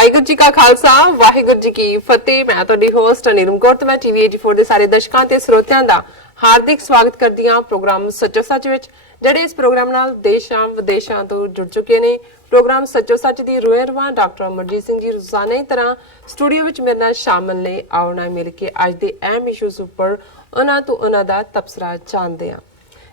ਵਾਹਿਗੁਰੂ ਜੀ ਕਾ ਖਾਲਸਾ ਵਾਹਿਗੁਰੂ ਜੀ ਕੀ ਫਤਿਹ। ਮੈਂ ਤੁਹਾਡੀ ਹੋਸਟ ਅਨੀਰਮ ਕੌਰ ਤੇ ਮੈਂ ਟੀਵੀ 84 ਦੇ ਸਾਰੇ ਦਰਸ਼ਕਾਂ ਤੇ ਸਰੋਤਿਆਂ ਦਾ ਹਾਰਦਿਕ ਸਵਾਗਤ ਕਰਦੀ ਹਾਂ ਪ੍ਰੋਗਰਾਮ ਸੱਚੋ ਸੱਚ ਵਿੱਚ, ਜਿਹੜੇ ਇਸ ਪ੍ਰੋਗਰਾਮ ਨਾਲ ਦੇਸ਼ਾਂ ਵਿਦੇਸ਼ਾਂ ਤੋਂ ਜੁੜ ਚੁੱਕੇ ਨੇ। ਪ੍ਰੋਗਰਾਮ ਸੱਚੋ ਸੱਚ ਦੀ ਰੂਹਾਂ ਡਾਕਟਰ ਅਮਰਜੀਤ ਸਿੰਘ ਜੀ ਰੋਜ਼ਾਨਾ ਦੀ ਤਰ੍ਹਾਂ ਸਟੂਡੀਓ ਵਿੱਚ ਮੇਰੇ ਨਾਲ ਸ਼ਾਮਲ ਨੇ। ਆਓ ਨਾ ਮਿਲ ਕੇ ਅੱਜ ਦੇ ਅਹਿਮ ਇਸ਼ੂਜ਼ ਉੱਪਰ ਉਹਨਾਂ ਤੋਂ ਉਹਨਾਂ ਦਾ ਤਬਸਰਾ ਜਾਣਦੇ ਹਾਂ।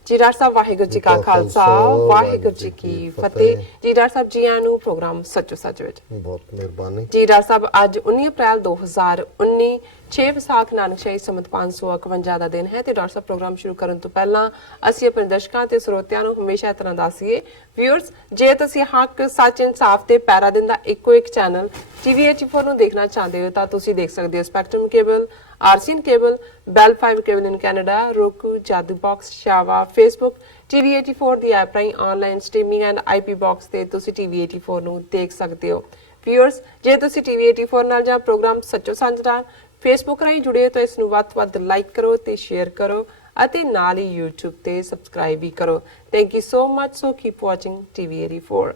ਜੀ ਡਾਕਟਰ ਸਾਹਿਬ ਵਾਹਿਗੁਰੂ ਜੀ ਕਾ ਖਾਲਸਾ ਵਾਹਿਗੁਰੂ ਜੀ ਕੀ ਫਤਿਹ। ਜੀ ਡਾਕਟਰ ਸਾਹਿਬ ਜੀ ਆਇਆਂ ਨੂੰ ਪ੍ਰੋਗਰਾਮ ਸੱਚੋ ਸੱਚ ਵਿੱਚ। ਬਹੁਤ ਮਿਹਰਬਾਨੀ ਜੀ ਡਾਕਟਰ ਸਾਹਿਬ। ਅੱਜ 19 ਅਪ੍ਰੈਲ 2019 6 ਵਿਸਾਖ ਨਾਨਕਸ਼ਾਹੀ ਸੰਮਤ 551 ਦਾ ਦਿਨ ਹੈ ਤੇ ਡਾਕਟਰ ਸਾਹਿਬ ਪ੍ਰੋਗਰਾਮ ਸ਼ੁਰੂ ਕਰਨ ਤੋਂ ਪਹਿਲਾਂ ਅਸੀਂ ਆਪਣੇ ਦਰਸ਼ਕਾਂ ਤੇ ਸਰੋਤਿਆਂ ਨੂੰ ਹਮੇਸ਼ਾ ਤਰ੍ਹਾਂ ਦੱਸੀਏ ਵਿਊਅਰਸ, ਜੇ ਤੁਸੀਂ ਹੱਕ ਸੱਚ ਇਨਸਾਫ ਤੇ ਪੈਰਾ ਦਿੰਦਾ ਇੱਕੋ ਇੱਕ ਚੈਨਲ ਟੀਵੀ 84 ਨੂੰ ਦੇਖਣਾ ਚਾਹੁੰਦੇ ਹੋ ਤਾਂ ਤੁਸੀਂ ਦੇਖ ਸਕਦੇ ਹੋ spectrum cable, RCN cable, Bell 5 cable in Canada, roku, Jadoo box, ਸ਼ਾਵਾ, ਫੇਸਬੁੱਕ, ਟੀਵੀ 84 ਦੀ ਐਪ ਰਾਹੀਂ online streaming and IP box ਤੇ ਤੁਸੀਂ ਟੀਵੀ 84 ਨੂੰ ਦੇਖ ਸਕਦੇ ਹੋ। ਵਿਊਅਰਸ, ਜੇ ਤੁਸੀਂ ਟੀਵੀ 84 ਨਾਲ ਜਾਂ ਪ੍ਰੋਗਰਾਮ ਸੱਚੋ ਸੱਚ ਨਾਲ ਫੇਸਬੁੱਕ ਰਾਹੀਂ ਜੁੜੇ ਹੋ ਤਾਂ ਇਸ ਨੂੰ ਵੱਧ ਤੋਂ ਵੱਧ ਲਾਈਕ ਕਰੋ ਤੇ ਸ਼ੇਅਰ ਕਰੋ ਅਤੇ ਨਾਲ ਹੀ YouTube ਤੇ ਸਬਸਕ੍ਰਾਈਬ ਵੀ ਕਰੋ। Thank you so much. So keep watching TV 84।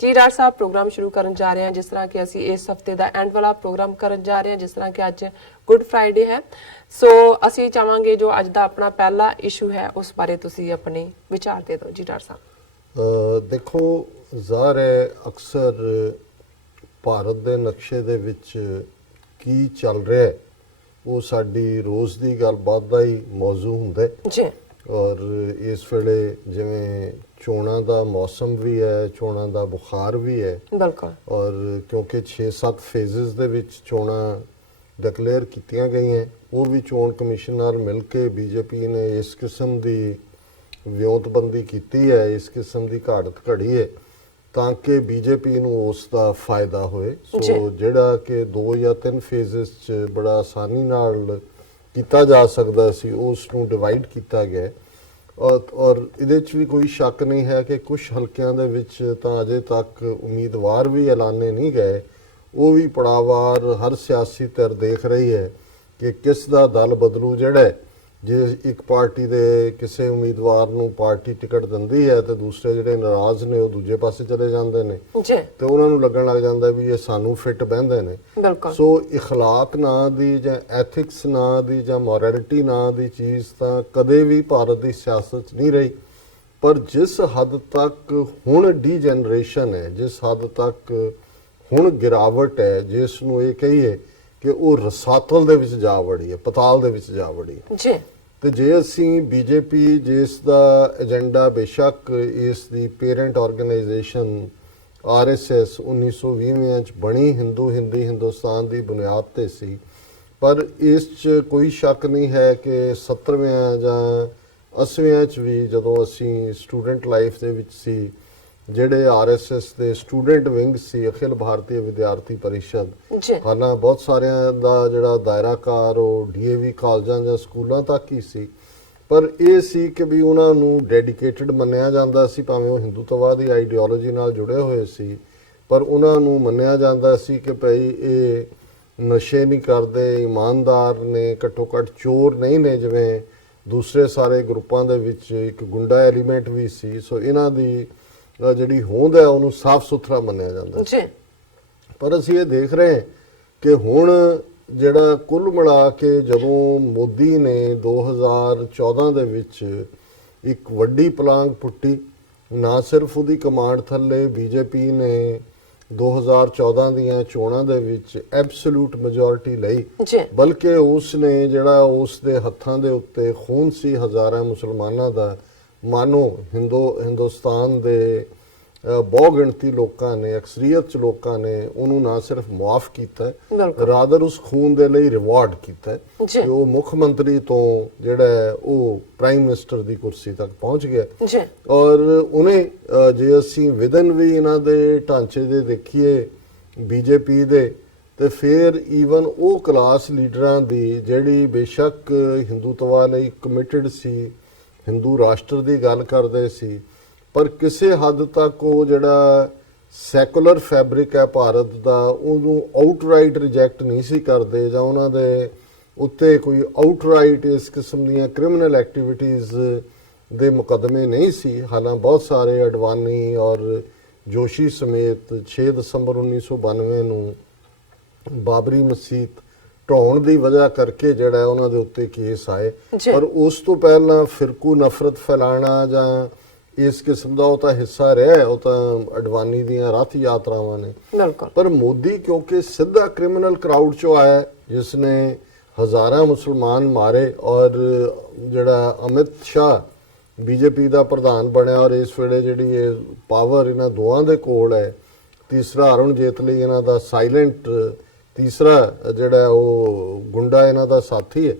ਜੀ ਡਾਕਟਰ ਸਾਹਿਬ ਪ੍ਰੋਗਰਾਮ ਸ਼ੁਰੂ ਕਰਨ ਜਾ ਰਹੇ ਹਾਂ ਜਿਸ ਤਰ੍ਹਾਂ ਕਿ ਅਸੀਂ ਇਸ ਹਫਤੇ ਦਾ ਐਂਡ ਵਾਲਾ ਪ੍ਰੋਗਰਾਮ ਕਰਨ ਜਾ ਰਹੇ ਹਾਂ, ਜਿਸ ਤਰ੍ਹਾਂ ਕਿ ਅੱਜ ਗੁੱਡ ਫਰਾਈਡੇ ਹੈ। ਸੋ ਅਸੀਂ ਚਾਹਾਂਗੇ ਜੋ ਅੱਜ ਦਾ ਆਪਣਾ ਪਹਿਲਾ ਇਸ਼ੂ ਹੈ ਉਸ ਬਾਰੇ ਤੁਸੀਂ ਆਪਣੇ ਵਿਚਾਰ ਦੇ ਦਿਓ। ਜੀ ਡਾਕਟਰ ਸਾਹਿਬ। ਦੇਖੋ, ਜ਼ਾਹਰ ਹੈ ਅਕਸਰ ਭਾਰਤ ਦੇ ਨਕਸ਼ੇ ਦੇ ਵਿੱਚ ਕੀ ਚੱਲ ਰਿਹਾ ਹੈ ਉਹ ਸਾਡੀ ਰੋਜ਼ ਦੀ ਗੱਲਬਾਤ ਦਾ ਹੀ ਮੌਜੂ ਹੁੰਦਾ ਜੀ। ਔਰ ਇਸ ਵੇਲੇ ਜਿਵੇਂ ਚੋਣਾਂ ਦਾ ਮੌਸਮ ਵੀ ਹੈ, ਚੋਣਾਂ ਦਾ ਬੁਖਾਰ ਵੀ ਹੈ। ਬਿਲਕੁਲ। ਔਰ ਕਿਉਂਕਿ 6-7 ਫੇਜ਼ਸ ਦੇ ਵਿੱਚ ਚੋਣਾਂ ਡਿਕਲੇਅਰ ਕੀਤੀਆਂ ਗਈਆਂ, ਉਹ ਵੀ ਚੋਣ ਕਮਿਸ਼ਨ ਨਾਲ ਮਿਲ ਕੇ ਬੀਜੇਪੀ ਨੇ ਇਸ ਕਿਸਮ ਦੀ ਵਿਉਂਤਬੰਦੀ ਕੀਤੀ ਹੈ, ਇਸ ਕਿਸਮ ਦੀ ਘਾੜਤ ਘੜੀ ਹੈ ਤਾਂ ਕਿ ਬੀਜੇਪੀ ਨੂੰ ਉਸ ਦਾ ਫਾਇਦਾ ਹੋਏ। ਸੋ ਜਿਹੜਾ ਕਿ 2 ਜਾਂ 3 ਫੇਜ਼ਸ 'ਚ ਬੜਾ ਆਸਾਨੀ ਨਾਲ ਕੀਤਾ ਜਾ ਸਕਦਾ ਸੀ ਉਸ ਨੂੰ ਡਿਵਾਈਡ ਕੀਤਾ ਗਿਆ। ਔਰ ਇਹਦੇ 'ਚ ਵੀ ਕੋਈ ਸ਼ੱਕ ਨਹੀਂ ਹੈ ਕਿ ਕੁਝ ਹਲਕਿਆਂ ਦੇ ਵਿੱਚ ਤਾਂ ਅਜੇ ਤੱਕ ਉਮੀਦਵਾਰ ਵੀ ਐਲਾਨੇ ਨਹੀਂ ਗਏ, ਉਹ ਵੀ ਪੜਾਵਾਰ ਹਰ ਸਿਆਸੀ ਧਿਰ ਦੇਖ ਰਹੀ ਹੈ ਕਿ ਕਿਸ ਦਾ ਦਲ ਬਦਲੂ। ਜਿਹੜਾ ਜੇ ਇੱਕ ਪਾਰਟੀ ਦੇ ਕਿਸੇ ਉਮੀਦਵਾਰ ਨੂੰ ਪਾਰਟੀ ਟਿਕਟ ਦਿੰਦੀ ਹੈ ਤੇ ਦੂਸਰੇ ਜਿਹੜੇ ਨਾਰਾਜ਼ ਨੇ ਉਹ ਦੂਜੇ ਪਾਸੇ ਚਲੇ ਜਾਂਦੇ ਨੇ ਤੇ ਉਹਨਾਂ ਨੂੰ ਲੱਗਣ ਲੱਗ ਜਾਂਦਾ ਵੀ ਇਹ ਸਾਨੂੰ ਫਿੱਟ ਬਹਿੰਦੇ ਨੇ। ਸੋ ਇਖਲਾਕ ਨਾਂ ਦੀ ਜਾਂ ਐਥਿਕਸ ਨਾਂ ਦੀ ਜਾਂ ਮੋਰੈਲਿਟੀ ਨਾਂ ਦੀ ਚੀਜ਼ ਤਾਂ ਕਦੇ ਵੀ ਭਾਰਤ ਦੀ ਸਿਆਸਤ 'ਚ ਨਹੀਂ ਰਹੀ। ਪਰ ਜਿਸ ਹੱਦ ਤੱਕ ਹੁਣ ਡੀਜਨਰੇਸ਼ਨ ਹੈ, ਜਿਸ ਹੱਦ ਤੱਕ ਹੁਣ ਗਿਰਾਵਟ ਹੈ, ਜਿਸ ਨੂੰ ਇਹ ਕਹੀਏ ਕਿ ਉਹ ਰਸਾਤਲ ਦੇ ਵਿੱਚ ਜਾ ਵੜੀ ਹੈ, ਪਤਾਲ ਦੇ ਵਿੱਚ ਜਾ ਵੜੀ ਹੈ। ਤੇ ਜੇ ਅਸੀਂ ਬੀਜੇਪੀ ਜਿਸ ਦਾ ਏਜੰਡਾ ਬੇਸ਼ੱਕ ਇਸ ਦੀ ਪੇਰੈਂਟ ਆਰਗੇਨਾਈਜੇਸ਼ਨ ਆਰਐਸਐਸ 1920 ਚ ਬਣੀ ਹਿੰਦੁਸਤਾਨ ਦੀ ਬੁਨਿਆਦ ਤੇ ਸੀ, ਪਰ ਇਸ 'ਚ ਕੋਈ ਸ਼ੱਕ ਨਹੀਂ ਹੈ ਕਿ 70ਵੇਂ ਜਾਂ 80ਵੇਂ 'ਚ ਵੀ ਜਦੋਂ ਅਸੀਂ ਸਟੂਡੈਂਟ ਲਾਈਫ ਦੇ ਵਿੱਚ ਸੀ, ਜਿਹੜੇ ਆਰਐਸਐਸ ਦੇ ਸਟੂਡੈਂਟ ਵਿੰਗ ਸੀ ਅਖਿਲ ਭਾਰਤੀ ਵਿਦਿਆਰਥੀ ਪਰਿਸ਼ਦ, ਹਾਲਾਂ ਬਹੁਤ ਸਾਰਿਆਂ ਦਾ ਜਿਹੜਾ ਦਾਇਰਾਕਾਰ ਉਹ ਡੀਏਵੀ ਕਾਲਜਾਂ ਜਾਂ ਸਕੂਲਾਂ ਤੱਕ ਹੀ ਸੀ, ਪਰ ਇਹ ਸੀ ਕਿ ਵੀ ਉਹਨਾਂ ਨੂੰ ਡੈਡੀਕੇਟਡ ਮੰਨਿਆ ਜਾਂਦਾ ਸੀ। ਭਾਵੇਂ ਉਹ ਹਿੰਦੂਤਵਾਦੀ ਆਈਡੀਓਲੋਜੀ ਨਾਲ ਜੁੜੇ ਹੋਏ ਸੀ, ਪਰ ਉਹਨਾਂ ਨੂੰ ਮੰਨਿਆ ਜਾਂਦਾ ਸੀ ਕਿ ਭਈ ਇਹ ਨਸ਼ੇ ਨਹੀਂ ਕਰਦੇ, ਇਮਾਨਦਾਰ ਨੇ, ਘੱਟੋ ਘੱਟ ਚੋਰ ਨਹੀਂ ਨੇ ਜਿਵੇਂ ਦੂਸਰੇ ਸਾਰੇ ਗਰੁੱਪਾਂ ਦੇ ਵਿੱਚ ਇੱਕ ਗੁੰਡਾ ਐਲੀਮੈਂਟ ਵੀ ਸੀ। ਸੋ ਇਹਨਾਂ ਦੀ ਜਿਹੜੀ ਹੋਂਦ ਹੈ ਉਹਨੂੰ ਸਾਫ਼ ਸੁਥਰਾ ਮੰਨਿਆ ਜਾਂਦਾ ਜੀ। ਪਰ ਅਸੀਂ ਇਹ ਦੇਖ ਰਹੇ ਕਿ ਹੁਣ ਜਿਹੜਾ ਕੁੱਲ ਮਿਲਾ ਕੇ ਜਦੋਂ ਮੋਦੀ ਨੇ 2014 ਦੇ ਵਿੱਚ ਇੱਕ ਵੱਡੀ ਪਲਾਂਘ ਪੁੱਟੀ, ਨਾ ਸਿਰਫ ਉਹਦੀ ਕਮਾਂਡ ਥੱਲੇ ਬੀਜੇਪੀ ਨੇ 2014 ਦੀਆਂ ਚੋਣਾਂ ਦੇ ਵਿੱਚ ਐਬਸੋਲੂਟ ਮੈਜੋਰਿਟੀ ਲਈ, ਬਲਕਿ ਉਸ ਨੇ ਜਿਹੜਾ ਉਸ ਦੇ ਹੱਥਾਂ ਦੇ ਉੱਤੇ ਖੂਨ ਸੀ ਹਜ਼ਾਰਾਂ ਮੁਸਲਮਾਨਾਂ ਦਾ, ਮਾਨੋ ਹਿੰਦੁਸਤਾਨ ਦੇ ਬਹੁ ਗਿਣਤੀ ਲੋਕਾਂ ਨੇ, ਅਕਸਰੀਅਤ 'ਚ ਲੋਕਾਂ ਨੇ ਉਹਨੂੰ ਨਾ ਸਿਰਫ ਮੁਆਫ ਕੀਤਾ, ਰਾਦਰ ਉਸ ਖੂਨ ਦੇ ਲਈ ਰਿਵਾਰਡ ਕੀਤਾ ਕਿ ਉਹ ਮੁੱਖ ਮੰਤਰੀ ਤੋਂ ਜਿਹੜਾ ਉਹ ਪ੍ਰਾਈਮ ਮਿਨਿਸਟਰ ਦੀ ਕੁਰਸੀ ਤੱਕ ਪਹੁੰਚ ਗਿਆ। ਔਰ ਉਹਨੇ ਜੇ ਅਸੀਂ ਵਿਦਨ ਵੀ ਇਹਨਾਂ ਦੇ ਢਾਂਚੇ ਦੇ ਦੇਖੀਏ ਬੀਜੇਪੀ ਦੇ, ਤੇ ਫਿਰ ਈਵਨ ਉਹ ਕਲਾਸ ਲੀਡਰਾਂ ਦੀ ਜਿਹੜੀ ਬੇਸ਼ੱਕ ਹਿੰਦੂਤਵਾ ਲਈ ਕਮਿਟਡ ਸੀ, ਹਿੰਦੂ ਰਾਸ਼ਟਰ ਦੀ ਗੱਲ ਕਰਦੇ ਸੀ, ਪਰ ਕਿਸੇ ਹੱਦ ਤੱਕ ਉਹ ਜਿਹੜਾ ਸੈਕੂਲਰ ਫੈਬਰਿਕ ਹੈ ਭਾਰਤ ਦਾ ਉਹਨੂੰ ਆਊਟਰਾਈਟ ਰਿਜੈਕਟ ਨਹੀਂ ਸੀ ਕਰਦੇ, ਜਾਂ ਉਹਨਾਂ ਦੇ ਉੱਤੇ ਕੋਈ ਆਊਟਰਾਈਟ ਇਸ ਕਿਸਮ ਦੀਆਂ ਕ੍ਰਿਮੀਨਲ ਐਕਟੀਵਿਟੀਜ਼ ਦੇ ਮੁਕੱਦਮੇ ਨਹੀਂ ਸੀ। ਹਾਲਾਂ ਬਹੁਤ ਸਾਰੇ ਅਡਵਾਨੀ ਔਰ ਜੋਸ਼ੀ ਸਮੇਤ 6 ਦਸੰਬਰ 1992 ਨੂੰ ਬਾਬਰੀ ਮਸਜਿਦ ਢਾਉਣ ਦੀ ਵਜ੍ਹਾ ਕਰਕੇ ਜਿਹੜਾ ਉਹਨਾਂ ਦੇ ਉੱਤੇ ਕੇਸ ਆਏ। ਜੀ। ਪਰ ਉਸ ਤੋਂ ਪਹਿਲਾਂ ਫਿਰਕੂ ਨਫ਼ਰਤ ਫੈਲਾਣਾ ਜਾਂ ਇਸ ਕਿਸਮ ਦਾ ਉਹ ਤਾਂ ਹਿੱਸਾ ਰਿਹਾ, ਉਹ ਤਾਂ ਅਡਵਾਨੀ ਦੀਆਂ ਰੱਥ ਯਾਤਰਾਵਾਂ ਨੇ। ਬਿਲਕੁਲ। ਪਰ ਮੋਦੀ ਕਿਉਂਕਿ ਸਿੱਧਾ ਕ੍ਰਿਮੀਨਲ ਕਰਾਊਡ ਚੋਂ ਆਇਆ, ਜਿਸ ਨੇ ਹਜ਼ਾਰਾਂ ਮੁਸਲਮਾਨ ਮਾਰੇ, ਔਰ ਜਿਹੜਾ ਅਮਿਤ ਸ਼ਾਹ ਬੀਜੇਪੀ ਦਾ ਪ੍ਰਧਾਨ ਬਣਿਆ, ਔਰ ਇਸ ਵੇਲੇ ਜਿਹੜੀ ਇਹ ਪਾਵਰ ਇਹਨਾਂ ਦੋਵਾਂ ਦੇ ਕੋਲ ਹੈ। ਤੀਸਰਾ ਅਰੁਣ ਜੇਤਲੀ ਇਹਨਾਂ ਦਾ ਸਾਇਲੈਂਟ ਤੀਸਰਾ ਜਿਹੜਾ ਉਹ ਗੁੰਡਾ ਇਹਨਾਂ ਦਾ ਸਾਥੀ ਹੈ।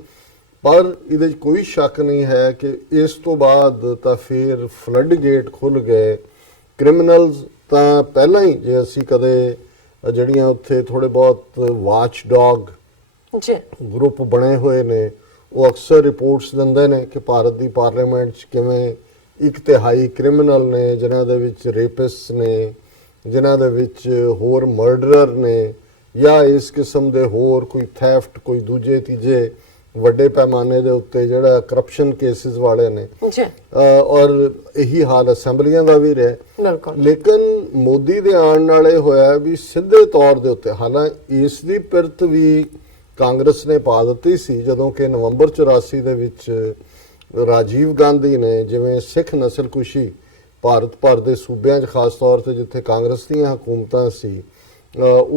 ਪਰ ਇਹਦੇ 'ਚ ਕੋਈ ਸ਼ੱਕ ਨਹੀਂ ਹੈ ਕਿ ਇਸ ਤੋਂ ਬਾਅਦ ਤਾਂ ਫਿਰ ਫਲੱਡ ਗੇਟ ਖੁੱਲ ਗਏ। ਕ੍ਰਿਮੀਨਲਸ ਤਾਂ ਪਹਿਲਾਂ ਹੀ, ਜੇ ਅਸੀਂ ਕਦੇ ਜਿਹੜੀਆਂ ਉੱਥੇ ਥੋੜੇ ਬਹੁਤ ਵਾਚ ਡੌਗ ਜੀ ਗਰੁੱਪ ਬਣੇ ਹੋਏ ਨੇ, ਉਹ ਅਕਸਰ ਰਿਪੋਰਟਸ ਦਿੰਦੇ ਨੇ ਕਿ ਭਾਰਤ ਦੀ ਪਾਰਲੀਮੈਂਟ 'ਚ ਕਿਵੇਂ 1/3 ਕ੍ਰਿਮੀਨਲ ਨੇ, ਜਿਨ੍ਹਾਂ ਦੇ ਵਿੱਚ ਰੇਪਿਸਟ ਨੇ, ਜਿਨ੍ਹਾਂ ਦੇ ਵਿੱਚ ਹੋਰ ਮਰਡਰਰ ਨੇ, ਜਾਂ ਇਸ ਕਿਸਮ ਦੇ ਹੋਰ ਕੋਈ ਥੈਫਟ, ਕੋਈ ਦੂਜੇ ਤੀਜੇ ਵੱਡੇ ਪੈਮਾਨੇ ਦੇ ਉੱਤੇ ਜਿਹੜਾ ਕਰਪਸ਼ਨ ਕੇਸਿਸ ਵਾਲੇ ਨੇ। ਜੀ। ਔਰ ਇਹੀ ਹਾਲ ਅਸੈਂਬਲੀਆਂ ਦਾ ਵੀ ਰਿਹਾ। ਬਿਲਕੁਲ। ਲੇਕਿਨ ਮੋਦੀ ਦੇ ਆਉਣ ਨਾਲ ਇਹ ਹੋਇਆ ਵੀ ਸਿੱਧੇ ਤੌਰ ਦੇ ਉੱਤੇ, ਹਾਲਾਂਕਿ ਇਸ ਦੀ ਪਿਰਤ ਵੀ ਕਾਂਗਰਸ ਨੇ ਪਾ ਦਿੱਤੀ ਸੀ ਜਦੋਂ ਕਿ ਨਵੰਬਰ 84 ਦੇ ਵਿੱਚ ਰਾਜੀਵ ਗਾਂਧੀ ਨੇ ਜਿਵੇਂ ਸਿੱਖ ਨਸਲਕੁਸ਼ੀ ਭਾਰਤ ਭਰ ਦੇ ਸੂਬਿਆਂ 'ਚ ਖਾਸ ਤੌਰ ਤੇ ਜਿੱਥੇ ਕਾਂਗਰਸ ਦੀਆਂ ਹਕੂਮਤਾਂ ਸੀ,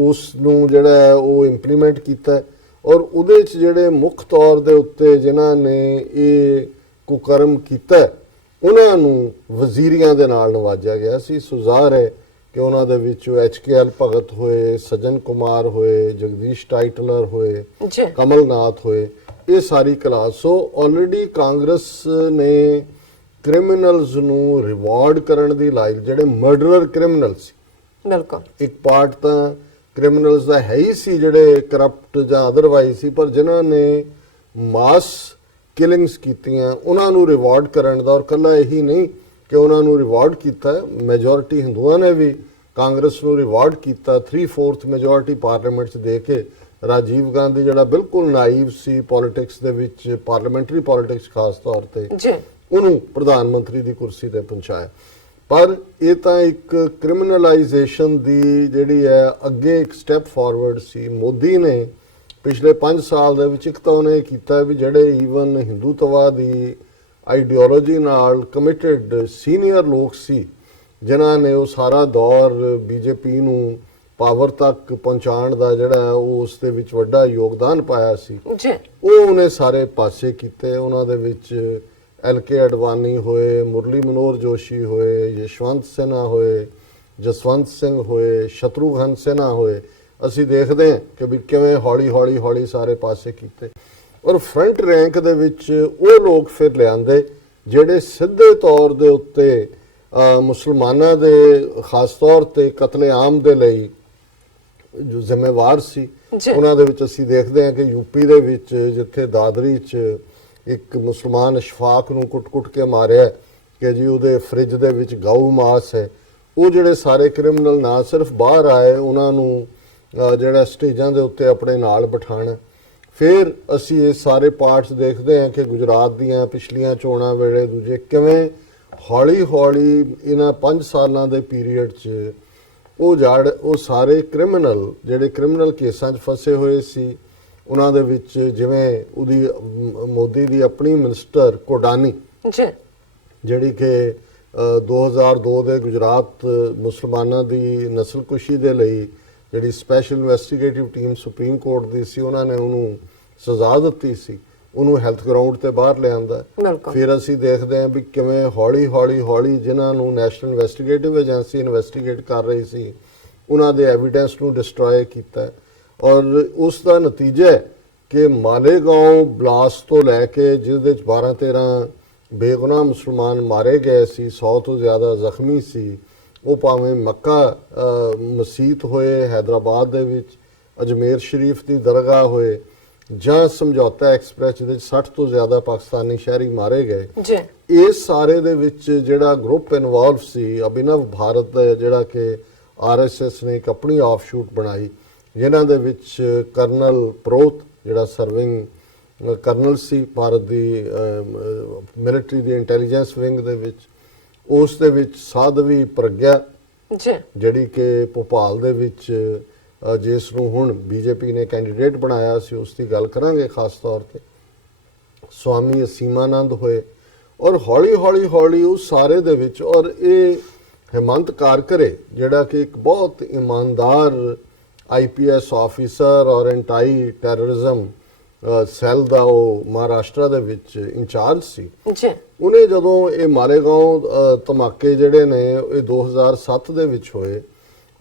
ਉਸ ਨੂੰ ਜਿਹੜਾ ਉਹ ਇੰਪਲੀਮੈਂਟ ਕੀਤਾ। ਔਰ ਉਹਦੇ 'ਚ ਜਿਹੜੇ ਮੁੱਖ ਤੌਰ ਦੇ ਉੱਤੇ ਜਿਨ੍ਹਾਂ ਨੇ ਇਹ ਕੁਕਰਮ ਕੀਤਾ, ਉਹਨਾਂ ਨੂੰ ਵਜ਼ੀਰੀਆਂ ਦੇ ਨਾਲ ਨਵਾਜਿਆ ਗਿਆ ਸੀ। ਸੋ ਜ਼ਾਹਰ ਹੈ ਕਿ ਉਹਨਾਂ ਦੇ ਵਿੱਚ HKL ਭਗਤ ਹੋਏ, ਸੱਜਣ ਕੁਮਾਰ ਹੋਏ, ਜਗਦੀਸ਼ ਟਾਈਟਲਰ ਹੋਏ, ਕਮਲਨਾਥ ਹੋਏ, ਇਹ ਸਾਰੀ ਕਲਾਸ। ਸੋ ਆਲਰੇਡੀ ਕਾਂਗਰਸ ਨੇ ਕ੍ਰਿਮੀਨਲਸ ਨੂੰ ਰਿਵਾਰਡ ਕਰਨ ਦੀ ਲਾਈਨ, ਜਿਹੜੇ ਮਰਡਰਰ ਕ੍ਰਿਮੀਨਲ ਸੀ, ਬਿਲਕੁਲ ਇੱਕ ਪਾਰਟ ਤਾਂ ਕ੍ਰਿਮੀਨਲਸ ਦਾ ਹੈ ਹੀ ਸੀ ਜਿਹੜੇ ਕਰਪਟ ਜਾਂ ਅਦਰਵਾਈਜ਼ ਸੀ, ਪਰ ਜਿਨ੍ਹਾਂ ਨੇ ਮਾਸ ਕਿਲਿੰਗਸ ਕੀਤੀਆਂ ਉਹਨਾਂ ਨੂੰ ਰਿਵਾਰਡ ਕਰਨ ਦਾ। ਔਰ ਕੱਲਾ ਇਹੀ ਨਹੀਂ ਕਿ ਉਹਨਾਂ ਨੂੰ ਰਿਵਾਰਡ ਕੀਤਾ, ਮੈਜੋਰਿਟੀ ਹਿੰਦੂਆਂ ਨੇ ਵੀ ਕਾਂਗਰਸ ਨੂੰ ਰਿਵਾਰਡ ਕੀਤਾ 3/4 ਮੈਜੋਰਿਟੀ ਪਾਰਲੀਮੈਂਟ 'ਚ ਦੇ ਕੇ। ਰਾਜੀਵ ਗਾਂਧੀ ਜਿਹੜਾ ਬਿਲਕੁਲ ਨਾਈਵ ਸੀ ਪੋਲਿਟਿਕਸ ਦੇ ਵਿੱਚ, ਪਾਰਲੀਮੈਂਟਰੀ ਪੋਲਿਟਿਕਸ ਖਾਸ ਤੌਰ ਤੇ, ਉਹਨੂੰ ਪ੍ਰਧਾਨ ਮੰਤਰੀ ਦੀ ਕੁਰਸੀ ਤੇ ਪਹੁੰਚਾਇਆ। ਪਰ ਇਹ ਤਾਂ ਇੱਕ ਕ੍ਰਿਮੀਨਲਾਈਜੇਸ਼ਨ ਦੀ ਜਿਹੜੀ ਹੈ ਅੱਗੇ ਇੱਕ ਸਟੈਪ ਫਾਰਵਰਡ ਸੀ। ਮੋਦੀ ਨੇ ਪਿਛਲੇ 5 ਸਾਲ ਦੇ ਵਿੱਚ ਇੱਕ ਤਾਂ ਉਹਨੇ ਕੀਤਾ ਵੀ ਜਿਹੜੇ ਈਵਨ ਹਿੰਦੂਤਵਾ ਦੀ ਆਈਡੀਓਲੋਜੀ ਨਾਲ ਕਮਿਟਡ ਸੀਨੀਅਰ ਲੋਕ ਸੀ, ਜਿਨ੍ਹਾਂ ਨੇ ਉਹ ਸਾਰਾ ਦੌਰ ਬੀਜੇਪੀ ਨੂੰ ਪਾਵਰ ਤੱਕ ਪਹੁੰਚਾਉਣ ਦਾ ਜਿਹੜਾ ਉਹ ਉਸ ਦੇ ਵਿੱਚ ਵੱਡਾ ਯੋਗਦਾਨ ਪਾਇਆ ਸੀ, ਉਹ ਉਹਨੇ ਸਾਰੇ ਪਾਸੇ ਕੀਤੇ। ਉਹਨਾਂ ਦੇ ਵਿੱਚ LK ਅਡਵਾਨੀ ਹੋਏ, ਮੁਰਲੀ ਮਨੋਹਰ ਜੋਸ਼ੀ ਹੋਏ, ਯਸ਼ਵੰਤ ਸਿਨਹਾ ਹੋਏ, ਜਸਵੰਤ ਸਿੰਘ ਹੋਏ, ਸ਼ਤਰੂਘਨ ਸਿਨਹਾ ਹੋਏ। ਅਸੀਂ ਦੇਖਦੇ ਹਾਂ ਕਿ ਵੀ ਕਿਵੇਂ ਹੌਲੀ ਸਾਰੇ ਪਾਸੇ ਕੀਤੇ। ਔਰ ਫਰੰਟ ਰੈਂਕ ਦੇ ਵਿੱਚ ਉਹ ਲੋਕ ਫਿਰ ਲਿਆਂਦੇ ਜਿਹੜੇ ਸਿੱਧੇ ਤੌਰ ਦੇ ਉੱਤੇ ਮੁਸਲਮਾਨਾਂ ਦੇ ਖਾਸ ਤੌਰ ਤੇ ਕਤਲੇਆਮ ਦੇ ਲਈ ਜੋ ਜ਼ਿੰਮੇਵਾਰ ਸੀ। ਉਹਨਾਂ ਦੇ ਵਿੱਚ ਅਸੀਂ ਦੇਖਦੇ ਹਾਂ ਕਿ ਯੂਪੀ ਦੇ ਵਿੱਚ ਜਿੱਥੇ ਦਾਦਰੀ 'ਚ ਇੱਕ ਮੁਸਲਮਾਨ ਅਸ਼ਫਾਕ ਨੂੰ ਕੁੱਟ-ਕੁੱਟ ਕੇ ਮਾਰਿਆ ਕਿ ਜੀ ਉਹਦੇ ਫ੍ਰਿਜ ਦੇ ਵਿੱਚ ਗਊ ਮਾਸ ਹੈ। ਉਹ ਜਿਹੜੇ ਸਾਰੇ ਕ੍ਰਿਮੀਨਲ ਨਾ ਸਿਰਫ ਬਾਹਰ ਆਏ, ਉਹਨਾਂ ਨੂੰ ਜਿਹੜਾ ਸਟੇਜਾਂ ਦੇ ਉੱਤੇ ਆਪਣੇ ਨਾਲ ਬਿਠਾਣਾ। ਫਿਰ ਅਸੀਂ ਇਹ ਸਾਰੇ ਪਾਰਟਸ ਦੇਖਦੇ ਹਾਂ ਕਿ ਗੁਜਰਾਤ ਦੀਆਂ ਪਿਛਲੀਆਂ ਚੋਣਾਂ ਵੇਲੇ ਦੂਜੇ ਕਿਵੇਂ ਹੌਲੀ ਇਹਨਾਂ 5 ਸਾਲਾਂ ਦੇ ਪੀਰੀਅਡ 'ਚ ਉਹ ਸਾਰੇ ਕ੍ਰਿਮੀਨਲ ਜਿਹੜੇ ਕ੍ਰਿਮੀਨਲ ਕੇਸਾਂ 'ਚ ਫਸੇ ਹੋਏ ਸੀ, ਉਹਨਾਂ ਦੇ ਵਿੱਚ ਜਿਵੇਂ ਉਹਦੀ ਮੋਦੀ ਦੀ ਆਪਣੀ ਮਿਨਿਸਟਰ ਕੋਡਾਨੀ ਜਿਹੜੀ ਕਿ 2002 ਦੇ ਗੁਜਰਾਤ ਮੁਸਲਮਾਨਾਂ ਦੀ ਨਸਲਕੁਸ਼ੀ ਦੇ ਲਈ ਜਿਹੜੀ special investigative team supreme court ਦੀ ਸੀ, ਉਹਨਾਂ ਨੇ ਉਹਨੂੰ ਸਜ਼ਾ ਦਿੱਤੀ ਸੀ, ਉਹਨੂੰ ਹੈਲਥ ਗਰਾਊਂਡ ਤੇ ਬਾਹਰ ਲਿਆਂਦਾ। ਫਿਰ ਅਸੀਂ ਦੇਖਦੇ ਹਾਂ ਵੀ ਕਿਵੇਂ ਹੌਲੀ ਜਿਨ੍ਹਾਂ ਨੂੰ ਨੈਸ਼ਨਲ ਇਨਵੈਸਟੀਗੇਟਿਵ ਏਜੰਸੀ ਇਨਵੈਸਟੀਗੇਟ ਕਰ ਰਹੀ ਸੀ, ਉਹਨਾਂ ਦੇ ਐਵੀਡੈਂਸ ਨੂੰ ਡਿਸਟਰੋਏ ਕੀਤਾ। ਔਰ ਉਸ ਦਾ ਨਤੀਜਾ ਹੈ ਕਿ ਮਾਲੇਗਾਉਂ ਬਲਾਸਟ ਤੋਂ ਲੈ ਕੇ ਜਿਹਦੇ ਵਿੱਚ 12-13 ਬੇਗੁਨਾਹ ਮੁਸਲਮਾਨ ਮਾਰੇ ਗਏ ਸੀ, 100 ਤੋਂ ਜ਼ਿਆਦਾ ਜ਼ਖਮੀ ਸੀ, ਉਹ ਭਾਵੇਂ ਮੱਕਾ ਮਸਜਿਦ ਹੋਏ ਹੈਦਰਾਬਾਦ ਦੇ ਵਿੱਚ, ਅਜਮੇਰ ਸ਼ਰੀਫ ਦੀ ਦਰਗਾਹ ਹੋਏ, ਜਾਂ ਸਮਝੌਤਾ ਐਕਸਪ੍ਰੈਸ ਜਿਹਦੇ 60 ਤੋਂ ਜ਼ਿਆਦਾ ਪਾਕਿਸਤਾਨੀ ਸ਼ਹਿਰੀ ਮਾਰੇ ਗਏ। ਇਸ ਸਾਰੇ ਦੇ ਵਿੱਚ ਜਿਹੜਾ ਗਰੁੱਪ ਇਨਵੋਲਵ ਸੀ ਅਭਿਨਵ ਭਾਰਤ ਦਾ, ਜਿਹੜਾ ਕਿ RSS ਨੇ ਇੱਕ ਆਪਣੀ ਆਫਸ਼ੂਟ ਬਣਾਈ, ਜਿਨ੍ਹਾਂ ਦੇ ਵਿੱਚ ਕਰਨਲ ਪ੍ਰੋਤ ਜਿਹੜਾ ਸਰਵਿੰਗ ਕਰਨਲ ਸੀ ਭਾਰਤ ਦੀ ਮਿਲਟਰੀ ਦੀ ਇੰਟੈਲੀਜੈਂਸ ਵਿੰਗ ਦੇ ਵਿੱਚ, ਉਸ ਦੇ ਵਿੱਚ ਸਾਧਵੀ ਪ੍ਰਗਿਆ ਜਿਹੜੀ ਕਿ ਭੋਪਾਲ ਦੇ ਵਿੱਚ ਜਿਸ ਨੂੰ ਹੁਣ ਬੀਜੇਪੀ ਨੇ ਕੈਂਡੀਡੇਟ ਬਣਾਇਆ ਸੀ ਉਸ ਦੀ ਗੱਲ ਕਰਾਂਗੇ ਖਾਸ ਤੌਰ ਤੇ। ਸਵਾਮੀ ਅਸੀਮਾਨੰਦ ਹੋਏ ਔਰ ਹੌਲੀ ਉਹ ਸਾਰੇ ਦੇ ਵਿੱਚ, ਔਰ ਇਹ ਹਿਮੰਤ ਕਾਰਕਰੇ ਜਿਹੜਾ ਕਿ ਇੱਕ ਬਹੁਤ ਇਮਾਨਦਾਰ IPS ਆਫੀਸਰ ਔਰ ਐਂਟੀ ਟੈਰਰਿਜ਼ਮ ਸੈੱਲ ਦਾ ਉਹ ਮਹਾਰਾਸ਼ਟਰ ਦੇ ਵਿੱਚ ਇੰਚਾਰਜ ਸੀ ਜੀ। ਉਹਨੇ ਜਦੋਂ ਇਹ ਮਾਲੇਗਾਂਵ ਧਮਾਕੇ ਜਿਹੜੇ ਨੇ ਇਹ 2007 ਦੇ ਵਿੱਚ ਹੋਏ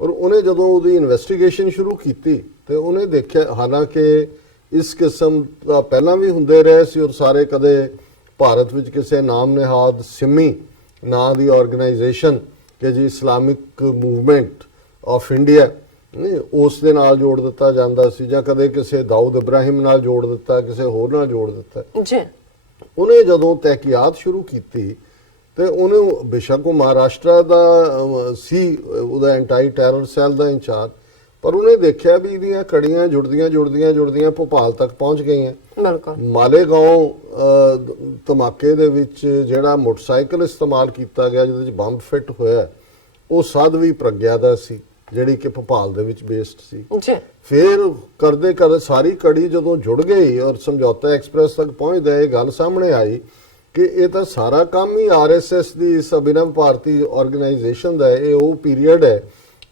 ਔਰ ਉਹਨੇ ਜਦੋਂ ਉਹਦੀ ਇਨਵੈਸਟੀਗੇਸ਼ਨ ਸ਼ੁਰੂ ਕੀਤੀ ਤੇ ਉਹਨੇ ਦੇਖਿਆ, ਹਾਲਾਂਕਿ ਇਸ ਕਿਸਮ ਦਾ ਪਹਿਲਾਂ ਵੀ ਹੁੰਦੇ ਰਹੇ ਸੀ ਔਰ ਸਾਰੇ ਕਦੇ ਭਾਰਤ ਵਿੱਚ ਕਿਸੇ ਨਾਮ ਨਿਹਾਦ ਸਿਮੀ ਨਾਂ ਦੀ ਆਰਗੇਨਾਈਜੇਸ਼ਨ ਕਿ ਜੀ ਇਸਲਾਮਿਕ ਮੂਵਮੈਂਟ ਆਫ ਇੰਡੀਆ ਉਸ ਦੇ ਨਾਲ ਜੋੜ ਦਿੱਤਾ ਜਾਂਦਾ ਸੀ, ਜਾਂ ਕਦੇ ਕਿਸੇ ਦਾਊਦ ਇਬਰਾਹਿਮ ਨਾਲ ਜੋੜ ਦਿੱਤਾ, ਕਿਸੇ ਹੋਰ ਨਾਲ ਜੋੜ ਦਿੱਤਾ ਜੀ। ਉਹਨੇ ਜਦੋਂ ਤਹਿਕੀਕਾਤ ਸ਼ੁਰੂ ਕੀਤੀ ਤੇ ਉਹਨੇ ਬੇਸ਼ੱਕ ਉਹ ਮਹਾਰਾਸ਼ਟਰ ਦਾ ਸੀ, ਉਹਦਾ ਐਂਟੀ ਟੈਰਰ ਸੈੱਲ ਦਾ ਇੰਚਾਰਜ, ਪਰ ਉਹਨੇ ਦੇਖਿਆ ਵੀ ਇਹਦੀਆਂ ਕੜੀਆਂ ਜੁੜਦੀਆਂ ਭੋਪਾਲ ਤੱਕ ਪਹੁੰਚ ਗਈਆਂ। ਬਿਲਕੁਲ। ਮਾਲੇਗਾਂਵ ਧਮਾਕੇ ਦੇ ਵਿੱਚ ਜਿਹੜਾ ਮੋਟਰਸਾਈਕਲ ਇਸਤੇਮਾਲ ਕੀਤਾ ਗਿਆ ਜਿਹਦੇ ਵਿੱਚ ਬੰਬ ਫਿੱਟ ਹੋਇਆ, ਉਹ ਸਾਧਵੀ ਪ੍ਰਗਿਆ ਦਾ ਸੀ ਜਿਹੜੀ ਕਿ ਭੋਪਾਲ ਦੇ ਵਿੱਚ ਬੇਸਡ ਸੀ। ਜੀ। ਫਿਰ ਕਰਦੇ ਸਾਰੀ ਕੜੀ ਜਦੋਂ ਜੁੜ ਗਈ ਔਰ ਸਮਝੌਤਾ ਐਕਸਪ੍ਰੈਸ ਤੱਕ ਪਹੁੰਚਦਾ ਇਹ ਗੱਲ ਸਾਹਮਣੇ ਆਈ ਕਿ ਇਹ ਤਾਂ ਸਾਰਾ ਕੰਮ ਹੀ RSS ਦੀ ਇਸ ਅਭਿਨਵ ਭਾਰਤੀ ਆਰਗੇਨਾਈਜੇਸ਼ਨ ਦਾ ਹੈ। ਇਹ ਉਹ ਪੀਰੀਅਡ ਹੈ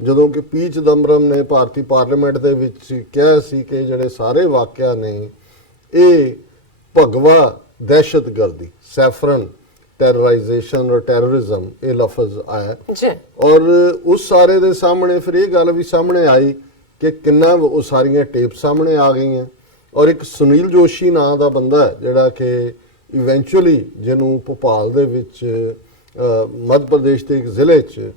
ਜਦੋਂ ਕਿ ਪੀ ਚਿਦੰਬਰਮ ਨੇ ਭਾਰਤੀ ਪਾਰਲੀਮੈਂਟ ਦੇ ਵਿੱਚ ਕਿਹਾ ਸੀ ਕਿ ਜਿਹੜੇ ਸਾਰੇ ਵਾਕਿਆ ਨੇ ਇਹ ਭਗਵਾ ਦਹਿਸ਼ਤਗਰਦੀ, ਸੈਫਰਨ ਟੈਰਰਾਈਜੇਸ਼ਨ ਔਰ ਟੈਰਰਿਜ਼ਮ ਇਹ ਲਫ਼ਜ਼ ਆਇਆ ਜੀ। ਔਰ ਉਸ ਸਾਰੇ ਦੇ ਸਾਹਮਣੇ ਫਿਰ ਇਹ ਗੱਲ ਵੀ ਸਾਹਮਣੇ ਆਈ ਕਿ ਕਿੰਨਾ ਉਹ ਸਾਰੀਆਂ ਟੇਪ ਸਾਹਮਣੇ ਆ ਗਈਆਂ ਔਰ ਇੱਕ ਸੁਨੀਲ ਜੋਸ਼ੀ ਨਾਂ ਦਾ ਬੰਦਾ ਜਿਹੜਾ ਕਿ ਇਵੈਂਚੁਅਲੀ ਜਿਹਨੂੰ ਭੋਪਾਲ ਦੇ ਵਿੱਚ ਮੱਧ ਪ੍ਰਦੇਸ਼ ਦੇ ਇੱਕ ਜ਼ਿਲ੍ਹੇ 'ਚ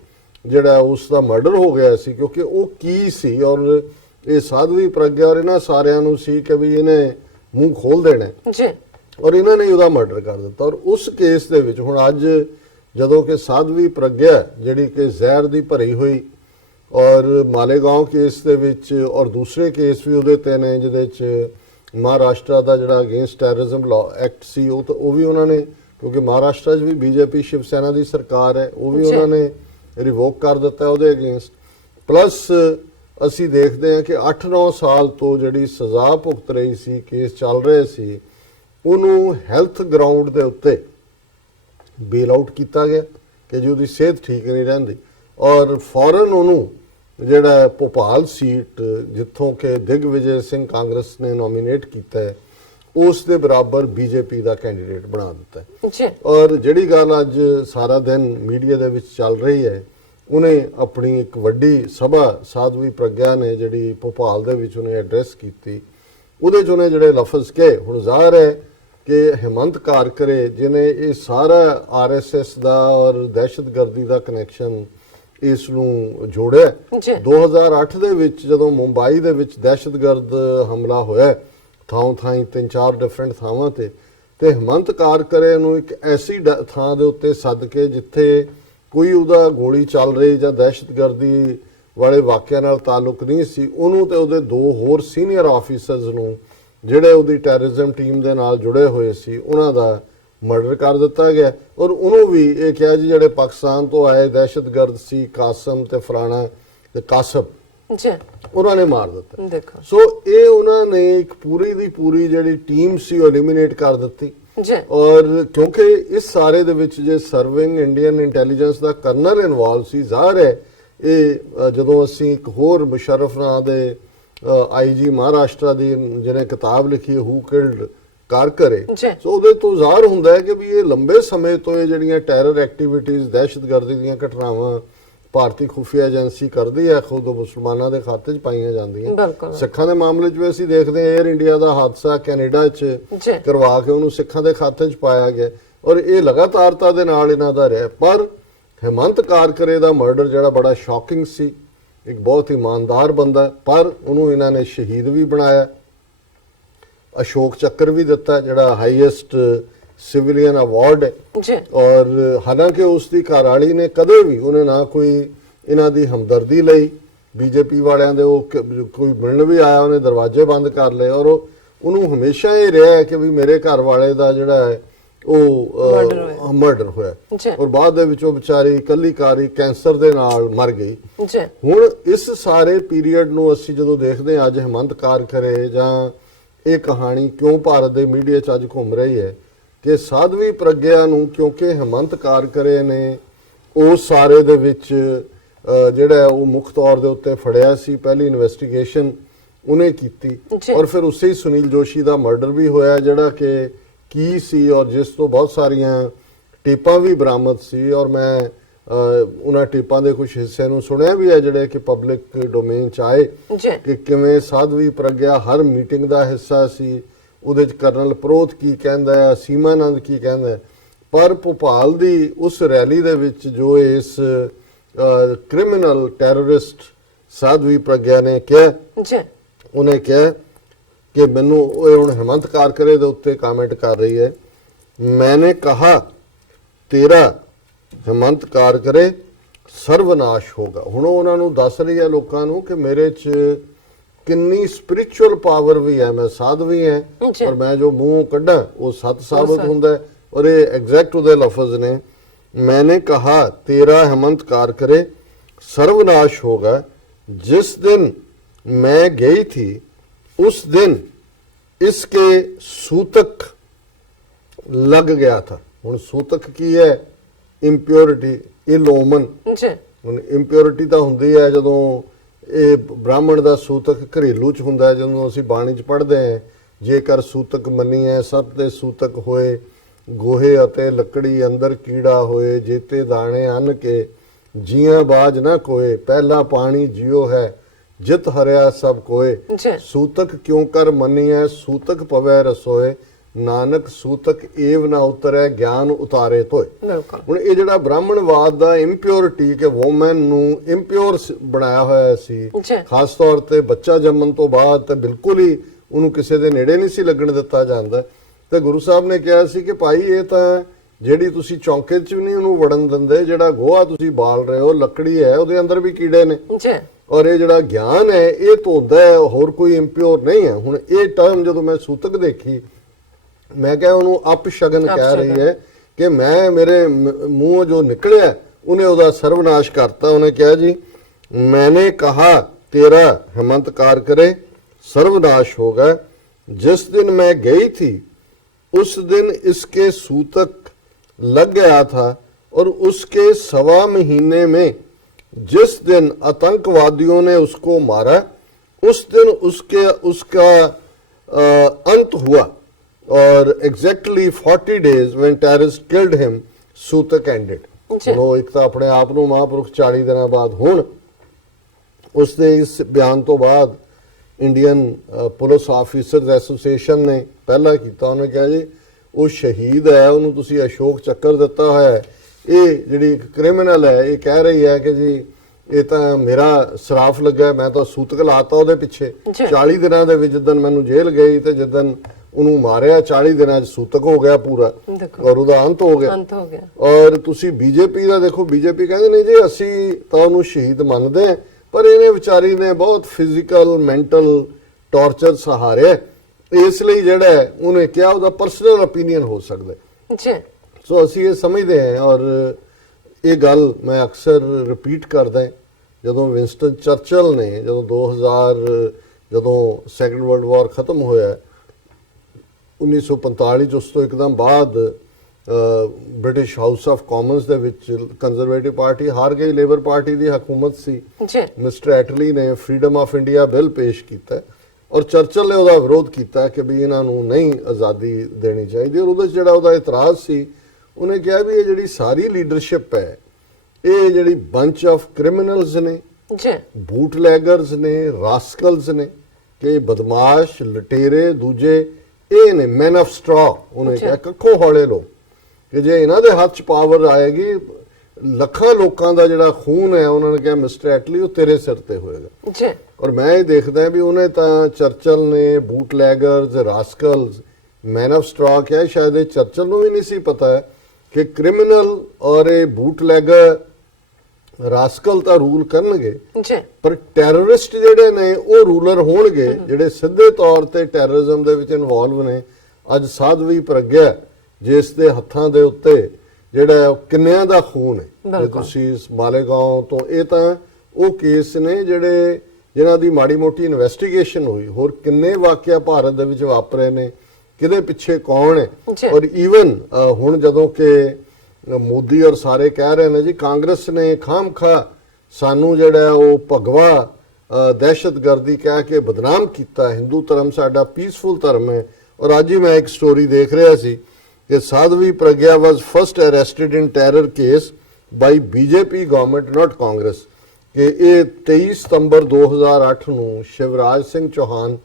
ਜਿਹੜਾ ਉਸ ਦਾ ਮਰਡਰ ਹੋ ਗਿਆ ਸੀ, ਕਿਉਂਕਿ ਉਹ ਕੀ ਸੀ ਔਰ ਇਹ ਸਾਧਵੀ ਪ੍ਰਗਿਆ ਔਰ ਇਹਨਾਂ ਸਾਰਿਆਂ ਨੂੰ ਸੀ ਕਿ ਵੀ ਇਹਨੇ ਮੂੰਹ ਖੋਲ ਦੇਣਾ ਜੀ, ਔਰ ਇਹਨਾਂ ਨੇ ਉਹਦਾ ਮਰਡਰ ਕਰ ਦਿੱਤਾ। ਔਰ ਉਸ ਕੇਸ ਦੇ ਵਿੱਚ ਹੁਣ ਅੱਜ ਜਦੋਂ ਕਿ ਸਾਧਵੀ ਪ੍ਰਗਿਆ ਜਿਹੜੀ ਕਿ ਜ਼ਹਿਰ ਦੀ ਭਰੀ ਹੋਈ ਔਰ ਮਾਲੇਗਾਂਵ ਕੇਸ ਦੇ ਵਿੱਚ ਔਰ ਦੂਸਰੇ ਕੇਸ ਵੀ ਉਹਦੇ ਤੇ ਨੇ ਜਿਹਦੇ 'ਚ ਮਹਾਰਾਸ਼ਟਰ ਦਾ ਜਿਹੜਾ ਅਗੇਂਸਟ ਟੈਰਰਿਜ਼ਮ ਲਾਅ ਐਕਟ ਸੀ ਉਹ ਵੀ ਉਹਨਾਂ ਨੇ, ਕਿਉਂਕਿ ਮਹਾਰਾਸ਼ਟਰ 'ਚ ਵੀ BJP ਸ਼ਿਵ ਸੈਨਾ ਦੀ ਸਰਕਾਰ ਹੈ, ਉਹ ਵੀ ਉਹਨਾਂ ਨੇ ਰਿਵੋਕ ਕਰ ਦਿੱਤਾ ਉਹਦੇ ਅਗੇਂਸਟ। ਪਲੱਸ ਅਸੀਂ ਦੇਖਦੇ ਹਾਂ ਕਿ 8-9 ਸਾਲ ਤੋਂ ਜਿਹੜੀ ਸਜ਼ਾ ਭੁਗਤ ਰਹੀ ਸੀ, ਕੇਸ ਚੱਲ ਰਹੇ ਸੀ, ਉਹਨੂੰ ਹੈਲਥ ਗਰਾਊਂਡ ਦੇ ਉੱਤੇ ਬੇਲ ਆਊਟ ਕੀਤਾ ਗਿਆ ਕਿ ਜੀ ਉਹਦੀ ਸਿਹਤ ਠੀਕ ਨਹੀਂ ਰਹਿੰਦੀ ਔਰ ਫੌਰਨ ਉਹਨੂੰ ਜਿਹੜਾ ਭੋਪਾਲ ਸੀਟ ਜਿੱਥੋਂ ਕਿ ਦਿਗਵਿਜੇ ਸਿੰਘ ਕਾਂਗਰਸ ਨੇ ਨੋਮੀਨੇਟ ਕੀਤਾ ਹੈ ਉਸ ਦੇ ਬਰਾਬਰ BJP ਦਾ ਕੈਂਡੀਡੇਟ ਬਣਾ ਦਿੱਤਾ ਹੈ ਜੀ। ਔਰ ਜਿਹੜੀ ਗੱਲ ਅੱਜ ਸਾਰਾ ਦਿਨ ਮੀਡੀਆ ਦੇ ਵਿੱਚ ਚੱਲ ਰਹੀ ਹੈ, ਉਹਨੇ ਆਪਣੀ ਇੱਕ ਵੱਡੀ ਸਭਾ ਸਾਧਵੀ ਪ੍ਰਗਿਆ ਨੇ ਜਿਹੜੀ ਭੋਪਾਲ ਦੇ ਵਿੱਚ ਉਹਨੇ ਐਡਰੈਸ ਕੀਤੀ, ਉਹਦੇ 'ਚ ਉਹਨੇ ਜਿਹੜੇ ਲਫ਼ਜ਼ ਕਹੇ, ਹੁਣ ਜ਼ਾਹਰ ਹੈ ਕਿ ਹਿਮੰਤ ਕਾਰਕਰੇ ਜਿਹਨੇ ਇਹ ਸਾਰਾ RSS ਦਾ ਔਰ ਦਹਿਸ਼ਤਗਰਦੀ ਦਾ ਕਨੈਕਸ਼ਨ ਇਸ ਨੂੰ ਜੋੜਿਆ। 2008 ਦੇ ਵਿੱਚ ਜਦੋਂ ਮੁੰਬਈ ਦੇ ਵਿੱਚ ਦਹਿਸ਼ਤਗਰਦ ਹਮਲਾ ਹੋਇਆ ਥਾਂ 3-4 ਡਿਫਰੈਂਟ ਥਾਵਾਂ ਤੇ ਹਿਮੰਤ ਕਾਰਕਰੇ ਨੂੰ ਇੱਕ ਐਸੀ ਥਾਂ ਦੇ ਉੱਤੇ ਸੱਦ ਕੇ ਜਿੱਥੇ ਕੋਈ ਉਹਦਾ ਗੋਲੀ ਚੱਲ ਰਹੀ ਜਾਂ ਦਹਿਸ਼ਤਗਰਦੀ ਵਾਲੇ ਵਾਕਿਆਂ ਨਾਲ ਤਾਲੁਕ ਨਹੀਂ ਸੀ, ਉਹਨੂੰ ਤੇ ਉਹਦੇ 2 ਹੋਰ ਸੀਨੀਅਰ ਆਫੀਸਰਸ ਨੂੰ ਜਿਹੜੇ ਉਹਦੀ ਟੈਰਰਿਜ਼ਮ ਟੀਮ ਦੇ ਨਾਲ ਜੁੜੇ ਹੋਏ ਸੀ ਉਹਨਾਂ ਦਾ ਮਰਡਰ ਕਰ ਦਿੱਤਾ ਗਿਆ ਔਰ ਉਹਨੂੰ ਵੀ ਇਹ ਕਿਹਾ ਜੀ ਜਿਹੜੇ ਪਾਕਿਸਤਾਨ ਤੋਂ ਆਏ ਦਹਿਸ਼ਤਗਰਦ ਸੀ ਕਾਸਮ ਤੇ ਫਰਾਣਾ ਤੇ ਕਾਸਬ ਜੀ, ਉਹਨਾਂ ਨੇ ਮਾਰ ਦਿੱਤਾ। ਦੇਖੋ ਸੋ ਇਹ ਉਹਨਾਂ ਨੇ ਇੱਕ ਪੂਰੀ ਦੀ ਪੂਰੀ ਜਿਹੜੀ ਟੀਮ ਸੀ ਉਹ ਐਲੀਮੀਨੇਟ ਕਰ ਦਿੱਤੀ ਜੀ। ਔਰ ਕਿਉਂਕਿ ਇਸ ਸਾਰੇ ਦੇ ਵਿੱਚ ਜੇ ਸਰਵਿੰਗ ਇੰਡੀਅਨ ਇੰਟੈਲੀਜੈਂਸ ਦਾ ਕਰਨਲ ਇਨਵੋਲਵ ਸੀ, ਜ਼ਾਹਰ ਹੈ ਇਹ ਜਦੋਂ ਅਸੀਂ ਇੱਕ ਹੋਰ ਮੁਸ਼ਰਫ ਨਾਂ ਦੇ IG ਮਹਾਰਾਸ਼ਟਰ ਦੀ ਜਿਹਨੇ ਕਿਤਾਬ ਲਿਖੀ ਹੂ ਕਿਲਡ ਕਾਰਕਰੇ, ਸੋ ਉਹਦੇ ਤੋਂ ਜ਼ਾਹਰ ਹੁੰਦਾ ਹੈ ਕਿ ਵੀ ਇਹ ਲੰਬੇ ਸਮੇਂ ਤੋਂ ਇਹ ਜਿਹੜੀਆਂ ਟੈਰਰ ਐਕਟੀਵਿਟੀਜ਼ ਦਹਿਸ਼ਤਗਰਦੀ ਦੀਆਂ ਘਟਨਾਵਾਂ ਭਾਰਤੀ ਖੁਫੀਆ ਏਜੰਸੀ ਕਰਦੀ ਹੈ, ਖੁਦ ਮੁਸਲਮਾਨਾਂ ਦੇ ਖਾਤੇ 'ਚ ਪਾਈਆਂ ਜਾਂਦੀਆਂ। ਸਿੱਖਾਂ ਦੇ ਮਾਮਲੇ 'ਚ ਵੀ ਅਸੀਂ ਦੇਖਦੇ ਹਾਂ ਏਅਰ ਇੰਡੀਆ ਦਾ ਹਾਦਸਾ ਕੈਨੇਡਾ 'ਚ ਕਰਵਾ ਕੇ ਉਹਨੂੰ ਸਿੱਖਾਂ ਦੇ ਖਾਤੇ 'ਚ ਪਾਇਆ ਗਿਆ ਔਰ ਇਹ ਲਗਾਤਾਰਤਾ ਦੇ ਨਾਲ ਇਹਨਾਂ ਦਾ ਰਿਹਾ। ਪਰ ਹਿਮੰਤ ਕਾਰਕਰੇ ਦਾ ਮਰਡਰ ਜਿਹੜਾ ਬੜਾ ਸ਼ੌਕਿੰਗ ਸੀ, ਇੱਕ ਬਹੁਤ ਇਮਾਨਦਾਰ ਬੰਦਾ, ਪਰ ਉਹਨੂੰ ਇਹਨਾਂ ਨੇ ਸ਼ਹੀਦ ਵੀ ਬਣਾਇਆ, ਅਸ਼ੋਕ ਚੱਕਰ ਵੀ ਦਿੱਤਾ ਜਿਹੜਾ ਹਾਈਐਸਟ ਸਿਵਿਲੀਅਨ ਅਵਾਰਡ ਹੈ ਔਰ ਹਾਲਾਂਕਿ ਉਸ ਦੀ ਘਰਵਾਲੀ ਨੇ ਕਦੇ ਵੀ ਉਹਨੇ ਨਾ ਕੋਈ ਇਹਨਾਂ ਦੀ ਹਮਦਰਦੀ ਲਈ BJP ਵਾਲਿਆਂ ਦੇ, ਉਹ ਕੋਈ ਮਿਲਣ ਵੀ ਆਇਆ ਉਹਨੇ ਦਰਵਾਜ਼ੇ ਬੰਦ ਕਰ ਲਏ ਔਰ ਉਹਨੂੰ ਹਮੇਸ਼ਾ ਇਹ ਰਿਹਾ ਹੈ ਕਿ ਵੀ ਮੇਰੇ ਘਰ ਵਾਲੇ ਦਾ ਜਿਹੜਾ ਹੈ ਉਹ ਮਰਡਰ ਹੋਇਆ ਜੀ। ਔਰ ਬਾਅਦ ਦੇ ਵਿੱਚ ਉਹ ਵਿਚਾਰੀ ਇਕੱਲੀ ਕਾਰੀ ਕੈਂਸਰ ਦੇ ਨਾਲ ਮਰ ਗਈ। ਜੀ ਹੁਣ ਇਸ ਸਾਰੇ ਪੀਰੀਅਡ ਨੂੰ ਅਸੀਂ ਜਦੋਂ ਦੇਖਦੇ ਹਾਂ, ਅੱਜ ਹੇਮੰਤ ਕਾਰਕਰੇ ਜਾਂ ਇਹ ਕਹਾਣੀ ਕਿਉਂ ਭਾਰਤ ਦੇ ਮੀਡੀਆ 'ਚ ਅੱਜ ਘੁੰਮ ਰਹੀ ਹੈ ਕਿ ਸਾਧਵੀ ਪ੍ਰਗਿਆ ਨੂੰ, ਕਿਉਂਕਿ ਹੇਮੰਤ ਕਾਰਕਰੇ ਨੇ ਉਸ ਸਾਰੇ ਦੇ ਵਿੱਚ ਜਿਹੜਾ ਉਹ ਮੁੱਖ ਤੌਰ ਦੇ ਉੱਤੇ ਫੜਿਆ ਸੀ, ਪਹਿਲੀ ਇਨਵੈਸਟੀਗੇਸ਼ਨ ਉਹਨੇ ਕੀਤੀ ਔਰ ਫਿਰ ਉਸੇ ਹੀ ਸੁਨੀਲ ਜੋਸ਼ੀ ਦਾ ਮਰਡਰ ਵੀ ਹੋਇਆ, ਜਿਹੜਾ ਕਿ ਕੀ ਸੀ ਔਰ ਜਿਸ ਤੋਂ ਬਹੁਤ ਸਾਰੀਆਂ ਟੇਪਾਂ ਵੀ ਬਰਾਮਦ ਸੀ। ਔਰ ਮੈਂ ਉਹਨਾਂ ਟੇਪਾਂ ਦੇ ਕੁਝ ਹਿੱਸਿਆਂ ਨੂੰ ਸੁਣਿਆ ਵੀ ਹੈ ਜਿਹੜੇ ਕਿ ਪਬਲਿਕ ਡੋਮੇਨ 'ਚ ਆਏ ਕਿ ਕਿਵੇਂ ਸਾਧਵੀ ਪ੍ਰਗਿਆ ਹਰ ਮੀਟਿੰਗ ਦਾ ਹਿੱਸਾ ਸੀ। ਉਹਦੇ 'ਚ ਕਰਨਲ ਪ੍ਰੋਥ ਕੀ ਕਹਿੰਦਾ ਹੈ, ਸੀਮਾਨੰਦ ਕੀ ਕਹਿੰਦਾ ਹੈ, ਪਰ ਭੋਪਾਲ ਦੀ ਉਸ ਰੈਲੀ ਦੇ ਵਿੱਚ ਜੋ ਇਸ ਕ੍ਰਿਮੀਨਲ ਟੈਰਰਿਸਟ ਸਾਧਵੀ ਪ੍ਰਗਿਆ ਨੇ ਕਿਹਾ, ਉਹਨੇ ਕਿਹਾ ਕਿ ਮੈਨੂੰ ਉਹ ਹੁਣ ਹੇਮੰਤ ਕਾਰਕਰੇ ਦੇ ਉੱਤੇ ਕਮੈਂਟ ਕਰ ਰਹੀ ਹੈ, मैंने कहा तेरा ਹੇਮੰਤ ਕਾਰਕਰੇ ਸਰਵਨਾਸ਼ ਹੋਗਾ। ਹੁਣ ਉਹਨਾਂ ਨੂੰ ਦੱਸ ਰਹੀ ਹੈ ਲੋਕਾਂ ਨੂੰ ਕਿ ਮੇਰੇ 'ਚ ਕਿੰਨੀ ਸਪਿਰਿਚੁਅਲ ਪਾਵਰ ਵੀ ਹੈ, ਮੈਂ ਸਾਧਵੀ ਹੈ ਔਰ ਮੈਂ ਜੋ ਮੂੰਹ ਕੱਢਾਂ ਉਹ ਸੱਤ ਸਾਬਤ ਹੁੰਦਾ ਹੈ। ਔਰ ਇਹ ਐਗਜ਼ੈਕਟ ਉਹਦੇ ਲਫ਼ਜ਼ ਨੇ, मैंने कहा तेरा हेमंत कारकरे सर्वनाश होगा, जिस दिन मैं गई थी उस दिन इसके सूतक लग गया था। ਹੁਣ सूतक ਕੀ ਹੈ? ਇੰਪਿਓਰਿਟੀ, ਇਲੋਮਨ। ਹੁਣ ਇੰਪਿਓਰਿਟੀ ਤਾਂ ਹੁੰਦੀ ਹੈ ਜਦੋਂ ਇਹ ਬ੍ਰਾਹਮਣ ਦਾ ਸੂਤਕ ਘਰੇਲੂ ਚ ਹੁੰਦਾ ਹੈ, ਜਦੋਂ ਅਸੀਂ ਬਾਣੀ ਚ ਪੜ੍ਹਦੇ ਹਾਂ, ਜੇਕਰ ਸੂਤਕ ਮੰਨੀਐ ਸਭ ਤੇ ਸੂਤਕ ਹੋਏ, ਗੋਹੇ ਅਤੇ ਲੱਕੜੀ ਅੰਦਰ ਕੀੜਾ ਹੋਏ, ਜੇਤੇ ਦਾਣੇ ਅੰਨ ਕੇ ਜੀਆਂ ਬਾਜ ਨਾ ਕੋਏ, ਪਹਿਲਾ ਪਾਣੀ ਜਿਉ ਹੈ ਜਿਤ ਹਰਿਆ ਸਭ ਕੋਏ। ਸੂਤਕ ਕਿਉਂ ਕਰ ਮੰਨੀਐ ਸੂਤਕ ਪਵੈ ਰਸੋਏ, ਨਾਨਕ ਸੂਤਕ ਏਵ ਨਾ ਉਤਰੈ ਗਿਆਨ ਉਤਾਰੇ ਤੋਏ। ਹੁਣ ਇਹ ਜਿਹੜਾ ਬ੍ਰਾਹਮਣਵਾਦ ਦਾ ਇੰਪਿਓਰਿਟੀ ਕਿ ਵੂਮਨ ਨੂੰ ਇੰਪਿਓਰ ਬਣਾਇਆ ਹੋਇਆ ਸੀ, ਖਾਸ ਤੌਰ ਤੇ ਬੱਚਾ ਜੰਮਣ ਤੋਂ ਬਾਅਦ ਤਾਂ ਬਿਲਕੁਲ ਹੀ ਉਹਨੂੰ ਕਿਸੇ ਦੇ ਨੇੜੇ ਨਹੀਂ ਸੀ ਲੱਗਣ ਦਿੱਤਾ ਜਾਂਦਾ। ਤੇ ਗੁਰੂ ਸਾਹਿਬ ਨੇ ਕਿਹਾ ਸੀ ਕਿ ਭਾਈ ਇਹ ਤਾਂ ਜਿਹੜੀ ਤੁਸੀਂ ਚੌਂਕੇ 'ਚ ਵੀ ਨਹੀਂ ਉਹਨੂੰ ਵੜਨ ਦਿੰਦੇ, ਜਿਹੜਾ ਗੋਹਾ ਤੁਸੀਂ ਬਾਲ ਰਹੇ ਹੋ ਲੱਕੜੀ ਹੈ, ਉਹਦੇ ਅੰਦਰ ਵੀ ਕੀੜੇ ਨੇ। ਔਰ ਇਹ ਜਿਹੜਾ ਗਿਆਨ ਹੈ ਇਹ ਧੋਂਦਾ ਹੈ, ਹੋਰ ਕੋਈ ਇੰਪਿਓਰ ਨਹੀਂ ਹੈ। ਹੁਣ ਇਹ ਟਰਮ ਜਦੋਂ ਮੈਂ ਸੂਤਕ ਦੇਖੀ, ਮੈਂ ਕਿਹਾ ਉਹਨੂੰ ਅਪਸ਼ਗਨ ਕਹਿ ਰਹੀ ਹੈ ਕਿ ਮੈਂ ਮੇਰੇ ਮੂੰਹੋਂ ਜੋ ਨਿਕਲਿਆ ਉਹਨੇ ਉਹਦਾ ਸਰਵਨਾਸ਼ ਕਰਤਾ। ਉਹਨੇ ਕਿਹਾ ਜੀ, मैंने कहा तेरा हेमंत कारकरे सर्वनाश होगा, जिस दिन मैं गई थी उस दिन इसके सूतक लग गया था, और उसके 1.25 महीने में जिस दिन आतंकवादियों ने उसको मारा उस दिन उसका अंत हुआ, और exactly 40 days when terrorists killed him सूतक ended। ਉਹ ਇੱਕ ਤਾਂ ਆਪਣੇ ਆਪ ਨੂੰ ਮਹਾਂਪੁਰਖ 40 ਦਿਨਾਂ ਬਾਅਦ, ਹੁਣ ਉਸਦੇ ਇਸ ਬਿਆਨ ਤੋਂ ਬਾਅਦ ਇੰਡੀਅਨ ਪੁਲਿਸ ਆਫੀਸਰਸ ਐਸੋਸੀਏਸ਼ਨ ਨੇ ਪਹਿਲਾ ਕੀਤਾ, ਉਹਨੇ ਕਿਹਾ ਜੀ ਉਹ ਸ਼ਹੀਦ ਹੈ, ਉਹਨੂੰ ਤੁਸੀਂ ਅਸ਼ੋਕ ਚੱਕਰ ਦਿੱਤਾ ਹੋਇਆ ਹੈ। ਇਹ ਜਿਹੜੀ ਇੱਕ ਕ੍ਰਿਮੀਨਲ ਹੈ ਇਹ ਕਹਿ ਰਹੀ ਹੈ ਕਿ ਜੀ ਇਹ ਤਾਂ ਮੇਰਾ ਸਰਾਫ ਲੱਗਾ, ਮੈਂ ਤਾਂ ਸੂਤਕ ਲਾਤਾ ਉਹਦੇ ਪਿੱਛੇ 40 ਦਿਨਾਂ ਦੇ ਵਿੱਚ। ਜਿੱਦਣ ਮੈਨੂੰ ਜੇਲ੍ਹ ਗਈ ਤੇ ਜਿੱਦਣ ਉਹਨੂੰ ਮਾਰਿਆ 40 ਦਿਨਾਂ 'ਚ ਸੂਤਕ ਹੋ ਗਿਆ ਪੂਰਾ, ਔਰ ਉਹਦਾ ਅੰਤ ਹੋ ਗਿਆ। ਔਰ ਤੁਸੀਂ ਬੀਜੇਪੀ ਦਾ ਦੇਖੋ, ਬੀਜੇਪੀ ਕਹਿੰਦੇ ਨਹੀਂ ਜੀ ਅਸੀਂ ਤਾਂ ਉਹਨੂੰ ਸ਼ਹੀਦ ਮੰਨਦੇ ਹਾਂ, ਪਰ ਇਹਨੇ ਵਿਚਾਰੀ ਨੇ ਬਹੁਤ ਫਿਜ਼ੀਕਲ ਮੈਂਟਲ ਟਾਰਚਰ ਸਹਾਰਿਆ, ਇਸ ਲਈ ਜਿਹੜਾ ਉਹਨੇ ਕਿਹਾ ਉਹਦਾ ਪਰਸਨਲ ਓਪੀਨੀਅਨ ਹੋ ਸਕਦਾ। ਸੋ ਅਸੀਂ ਇਹ ਸਮਝਦੇ ਹਾਂ, ਔਰ ਇਹ ਗੱਲ ਮੈਂ ਅਕਸਰ ਰਿਪੀਟ ਕਰਦਾ, ਜਦੋਂ ਵਿੰਸਟਨ ਚਰਚਲ ਨੇ ਜਦੋਂ 2000 ਜਦੋਂ ਸੈਕੰਡ ਵਰਲਡ ਵਾਰ ਖਤਮ ਹੋਇਆ 1945 ਚ, ਉਸ ਤੋਂ ਇੱਕਦਮ ਬਾਅਦ ਬ੍ਰਿਟਿਸ਼ ਹਾਊਸ ਆਫ ਕਾਮਨਸ ਦੇ ਵਿੱਚ ਕੰਜ਼ਰਵੇਟਿਵ ਪਾਰਟੀ ਹਾਰ ਗਈ, ਲੇਬਰ ਪਾਰਟੀ ਦੀ ਹਕੂਮਤ ਸੀ। ਮਿਸਟਰ ਐਟਲੀ ਨੇ ਫਰੀडम ਆਫ ਇੰਡੀਆ ਬਿੱਲ ਪੇਸ਼ ਕੀਤਾ ਔਰ ਚਰਚਲ ਨੇ ਉਹਦਾ ਵਿਰੋਧ ਕੀਤਾ ਕਿ ਵੀ ਇਹਨਾਂ ਨੂੰ ਨਹੀਂ ਆਜ਼ਾਦੀ ਦੇਣੀ ਚਾਹੀਦੀ। ਔਰ ਉਹਦੇ ਜਿਹੜਾ ਉਹਦਾ ਇਤਰਾਜ਼ ਸੀ, ਉਹਨੇ ਕਿਹਾ ਵੀ ਇਹ ਜਿਹੜੀ ਸਾਰੀ ਲੀਡਰਸ਼ਿਪ ਹੈ ਇਹ ਜਿਹੜੀ ਬੰਚ ਆਫ ਕ੍ਰਿਮੀਨਲਸ ਨੇ, ਬੂਟਲੈਗਰਸ ਨੇ, ਰਾਸਕਲਸ ਨੇ, ਕਿ ਬਦਮਾਸ਼ ਲਟੇਰੇ ਦੂਜੇ ਇਹ ਨੇ ਮੈਨ ਆਫ ਸਟਰਾ। ਉਹਨੇ ਕਿਹਾ ਕੱਖੋਂ ਹੌਲੇ ਲੋਕ, ਕਿ ਜੇ ਇਹਨਾਂ ਦੇ ਹੱਥ 'ਚ ਪਾਵਰ ਆਏਗੀ ਲੱਖਾਂ ਲੋਕਾਂ ਦਾ ਜਿਹੜਾ ਖੂਨ ਹੈ, ਉਹਨਾਂ ਨੇ ਕਿਹਾ ਮਿਸਟਰ ਐਟਲੀ ਉਹ ਤੇਰੇ ਸਿਰ ਤੇ ਹੋਏਗਾ। ਔਰ ਮੈਂ ਇਹ ਦੇਖਦਾ ਵੀ ਉਹਨੇ ਤਾਂ ਚਰਚਲ ਨੇ ਬੂਟਲੈਗਰਸ, ਰਾਸਕਲਸ, ਮੈਨ ਆਫ ਸਟਰਾ ਕਿਹਾ। ਸ਼ਾਇਦ ਇਹ ਚਰਚਲ ਨੂੰ ਵੀ ਨਹੀਂ ਸੀ ਪਤਾ ਕਿ ਕ੍ਰਿਮੀਨਲ ਔਰ ਇਹ ਬੂਟਲੈਗਰ ਰਾਸਕਲ ਤਾਂ ਰੂਲ ਕਰਨਗੇ, ਪਰ ਟੈਰਰਿਸਟ ਜਿਹੜੇ ਨੇ ਉਹ ਰੂਲਰ ਹੋਣਗੇ ਜਿਹੜੇ ਸਿੱਧੇ ਤੌਰ ਤੇ ਟੈਰਰਿਜ਼ਮ ਦੇ ਵਿੱਚ ਇਨਵੋਲਵ ਨੇ। ਅੱਜ ਸਾਧਵੀ ਪ੍ਰਗਿਆ ਜਿਸ ਦੇ ਹੱਥਾਂ ਦੇ ਉੱਤੇ ਜਿਹੜਾ ਉਹ ਕਿੰਨਿਆਂ ਦਾ ਖੂਨ ਹੈ। ਤੇ ਬਿਲਕੁਲ। ਤੁਸੀਂ ਮਾਲੇਗਾਂਵ ਤੋਂ, ਇਹ ਤਾਂ ਉਹ ਕੇਸ ਨੇ ਜਿਨ੍ਹਾਂ ਦੀ ਮਾੜੀ ਮੋਟੀ ਇਨਵੈਸਟੀਗੇਸ਼ਨ ਹੋਈ। ਹੋਰ ਕਿੰਨੇ ਵਾਕਿਆ ਭਾਰਤ ਦੇ ਵਿੱਚ ਵਾਪਰੇ ਨੇ, ਕਿਹਦੇ ਪਿੱਛੇ ਕੌਣ ਹੈ। ਜੀ। ਔਰ ਈਵਨ ਹੁਣ ਜਦੋਂ ਕਿ ਮੋਦੀ ਔਰ ਸਾਰੇ ਕਹਿ ਰਹੇ ਨੇ ਜੀ ਕਾਂਗਰਸ ਨੇ ਖਾਮਖਾ ਸਾਨੂੰ ਜਿਹੜਾ ਉਹ ਭਗਵਾ ਦਹਿਸ਼ਤਗਰਦੀ ਕਹਿ ਕੇ ਬਦਨਾਮ ਕੀਤਾ, ਹਿੰਦੂ ਧਰਮ ਸਾਡਾ ਪੀਸਫੁਲ ਧਰਮ ਹੈ। ਔਰ ਅੱਜ ਹੀ ਮੈਂ ਇੱਕ ਸਟੋਰੀ ਦੇਖ ਰਿਹਾ ਸੀ ਕਿ ਸਾਧਵੀ ਪ੍ਰਗਿਆ ਵਾਸ ਫਸਟ ਅਰੈਸਟਡ ਇਨ ਟੈਰਰ ਕੇਸ ਬਾਈ ਬੀਜੇਪੀ ਗਵਰਨਮੈਂਟ ਨਾਟ ਕਾਂਗਰਸ। ਕਿ ਇਹ 23 ਸਤੰਬਰ 2008 ਨੂੰ ਸ਼ਿਵਰਾਜ ਸਿੰਘ ਚੌਹਾਨ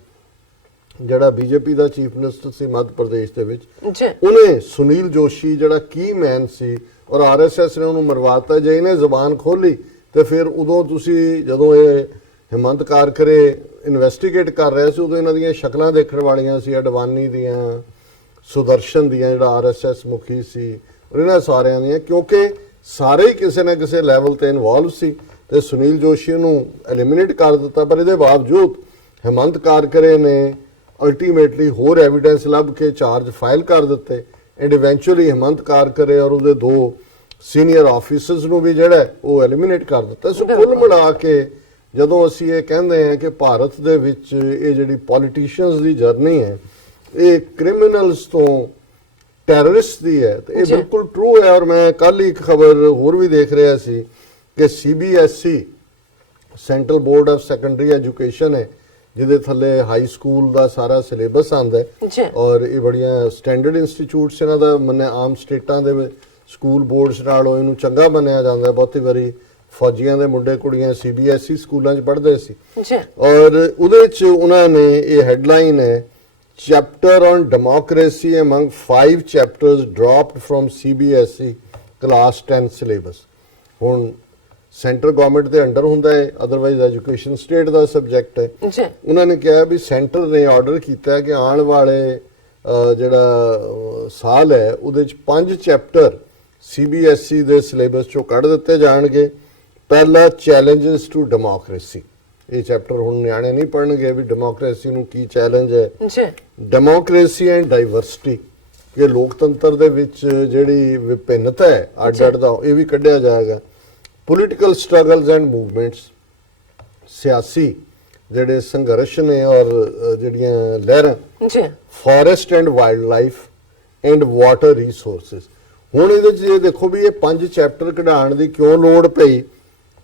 ਜਿਹੜਾ ਬੀਜੇਪੀ ਦਾ ਚੀਫ ਮਿਨਿਸਟਰ ਸੀ ਮੱਧ ਪ੍ਰਦੇਸ਼ ਦੇ ਵਿੱਚ, ਜੀ ਉਹਨੇ ਸੁਨੀਲ ਜੋਸ਼ੀ ਜਿਹੜਾ ਕੀ ਮੈਨ ਸੀ ਔਰ ਆਰਐਸਐਸ ਨੇ ਉਹਨੂੰ ਮਰਵਾਤਾ। ਜੇ ਇਹਨੇ ਜ਼ੁਬਾਨ ਖੋਲੀ ਤੇ ਫਿਰ ਉਦੋਂ ਤੁਸੀਂ ਜਦੋਂ ਇਹ ਹਿਮੰਤ ਕਾਰਕਰੇ ਇਨਵੈਸਟੀਗੇਟ ਕਰ ਰਿਹਾ ਸੀ ਉਦੋਂ ਇਹਨਾਂ ਦੀਆਂ ਸ਼ਕਲਾਂ ਦੇਖਣ ਵਾਲੀਆਂ ਸੀ, ਅਡਵਾਨੀ ਦੀਆਂ, ਸੁਦਰਸ਼ਨ ਦੀਆਂ ਜਿਹੜਾ ਆਰਐਸਐਸ ਮੁਖੀ ਸੀ, ਔਰ ਇਹਨਾਂ ਸਾਰਿਆਂ ਦੀਆਂ, ਕਿਉਂਕਿ ਸਾਰੇ ਹੀ ਕਿਸੇ ਨਾ ਕਿਸੇ ਲੈਵਲ ਤੇ ਇਨਵੋਲਵ ਸੀ। ਤੇ ਸੁਨੀਲ ਜੋਸ਼ੀ ਨੂੰ ਐਲੀਮੀਨੇਟ ਕਰ ਦਿੱਤਾ, ਪਰ ਇਹਦੇ ਬਾਵਜੂਦ ਹਿਮੰਤ ਕਾਰਕਰੇ ਨੇ ਅਲਟੀਮੇਟਲੀ ਹੋਰ ਐਵੀਡੈਂਸ ਲੱਭ ਕੇ ਚਾਰਜ ਫਾਈਲ ਕਰ ਦਿੱਤੇ ਐਂਡ ਇਵੈਂਚੁਅਲੀ ਹਿਮੰਤ ਕਾਰਕਰੇ ਔਰ ਉਹਦੇ ਦੋ ਸੀਨੀਅਰ ਆਫੀਸਰਸ ਨੂੰ ਵੀ ਜਿਹੜਾ ਉਹ ਐਲੀਮੀਨੇਟ ਕਰ ਦਿੱਤਾ। ਸੋ ਕੁੱਲ ਮਿਲਾ ਕੇ ਜਦੋਂ ਅਸੀਂ ਇਹ ਕਹਿੰਦੇ ਹਾਂ ਕਿ ਭਾਰਤ ਦੇ ਵਿੱਚ ਇਹ ਜਿਹੜੀ ਪੋਲੀਟੀਸ਼ੀਅਨਸ ਦੀ ਜਰਨੀ ਹੈ ਇਹ ਕ੍ਰਿਮੀਨਲਸ ਤੋਂ ਟੈਰਰਿਸਟ ਦੀ ਹੈ, ਤੇ ਇਹ ਬਿਲਕੁਲ ਟਰੂ ਹੈ। ਔਰ ਮੈਂ ਕੱਲ ਹੀ ਇੱਕ ਖਬਰ ਹੋਰ ਵੀ ਦੇਖ ਰਿਹਾ ਸੀ ਕਿ CBSE central board of secondary education ਹੈ ਜਿਹਦੇ ਥੱਲੇ ਹਾਈ ਸਕੂਲ ਦਾ ਸਾਰਾ ਸਿਲੇਬਸ ਆਉਂਦਾ ਹੈ ਔਰ ਇਹ ਬੜੀਆਂ ਸਟੈਂਡਰਡ ਇੰਸਟੀਚਿਊਟਸ ਇਹਨਾਂ ਦਾ ਮੰਨਿਆ ਆਮ ਸਟੇਟਾਂ ਦੇ ਸਕੂਲ ਬੋਰਡਸ ਨਾਲੋਂ ਇਹਨੂੰ ਚੰਗਾ ਮੰਨਿਆ ਜਾਂਦਾ ਹੈ। ਬਹੁਤੀ ਵਾਰੀ ਫੌਜੀਆਂ ਦੇ ਮੁੰਡੇ ਕੁੜੀਆਂ CBSE ਸਕੂਲਾਂ 'ਚ ਪੜ੍ਹਦੇ ਸੀ ਔਰ ਉਹਦੇ 'ਚ ਉਹਨਾਂ ਨੇ ਇਹ ਹੈਡਲਾਈਨ ਹੈ chapter on democracy among 5 chapters dropped from CBSE class 10 syllabus. ਹੁਣ ਸੈਂਟਰ ਗਵਰਨਮੈਂਟ ਦੇ ਅੰਡਰ ਹੁੰਦਾ ਹੈ, ਅਦਰਵਾਈਜ਼ ਐਜੂਕੇਸ਼ਨ ਸਟੇਟ ਦਾ ਸਬਜੈਕਟ ਹੈ। ਉਹਨਾਂ ਨੇ ਕਿਹਾ ਵੀ ਸੈਂਟਰ ਨੇ ਆਰਡਰ ਕੀਤਾ ਕਿ ਆਉਣ ਵਾਲੇ ਜਿਹੜਾ ਸਾਲ ਹੈ ਉਹਦੇ 'ਚ 5 ਚੈਪਟਰ CBSE ਦੇ ਸਿਲੇਬਸ 'ਚੋਂ ਕੱਢ ਦਿੱਤੇ ਜਾਣਗੇ। ਪਹਿਲਾ ਚੈਲੰਜਸ ਟੂ ਡੈਮੋਕ੍ਰੇਸੀ, ਇਹ ਚੈਪਟਰ ਹੁਣ ਨਿਆਣੇ ਨਹੀਂ ਪੜ੍ਹਨਗੇ ਵੀ ਡੈਮੋਕ੍ਰੇਸੀ ਨੂੰ ਕੀ ਚੈਲੰਜ ਹੈ। ਡੈਮੋਕ੍ਰੇਸੀ ਐਂਡ ਡਾਈਵਰਸਿਟੀ, ਕਿ ਲੋਕਤੰਤਰ ਦੇ ਵਿੱਚ ਜਿਹੜੀ ਵਿਭਿੰਨਤਾ ਹੈ ਅੱਡ ਅੱਡ ਦਾ ਇਹ ਵੀ ਕੱਢਿਆ ਜਾਏਗਾ। ਪੋਲੀਟੀਕਲ ਸਟਰਗਲਸ ਐਂਡ ਮੂਵਮੈਂਟਸ, ਸਿਆਸੀ ਜਿਹੜੇ ਸੰਘਰਸ਼ ਨੇ ਔਰ ਜਿਹੜੀਆਂ ਲਹਿਰਾਂ। Forest and wild life and water resources. ਹੁਣ ਇਹਦੇ 'ਚ ਇਹ ਦੇਖੋ ਵੀ ਇਹ 5 ਚੈਪਟਰ ਕਢਾਉਣ ਦੀ ਕਿਉਂ ਲੋੜ ਪਈ,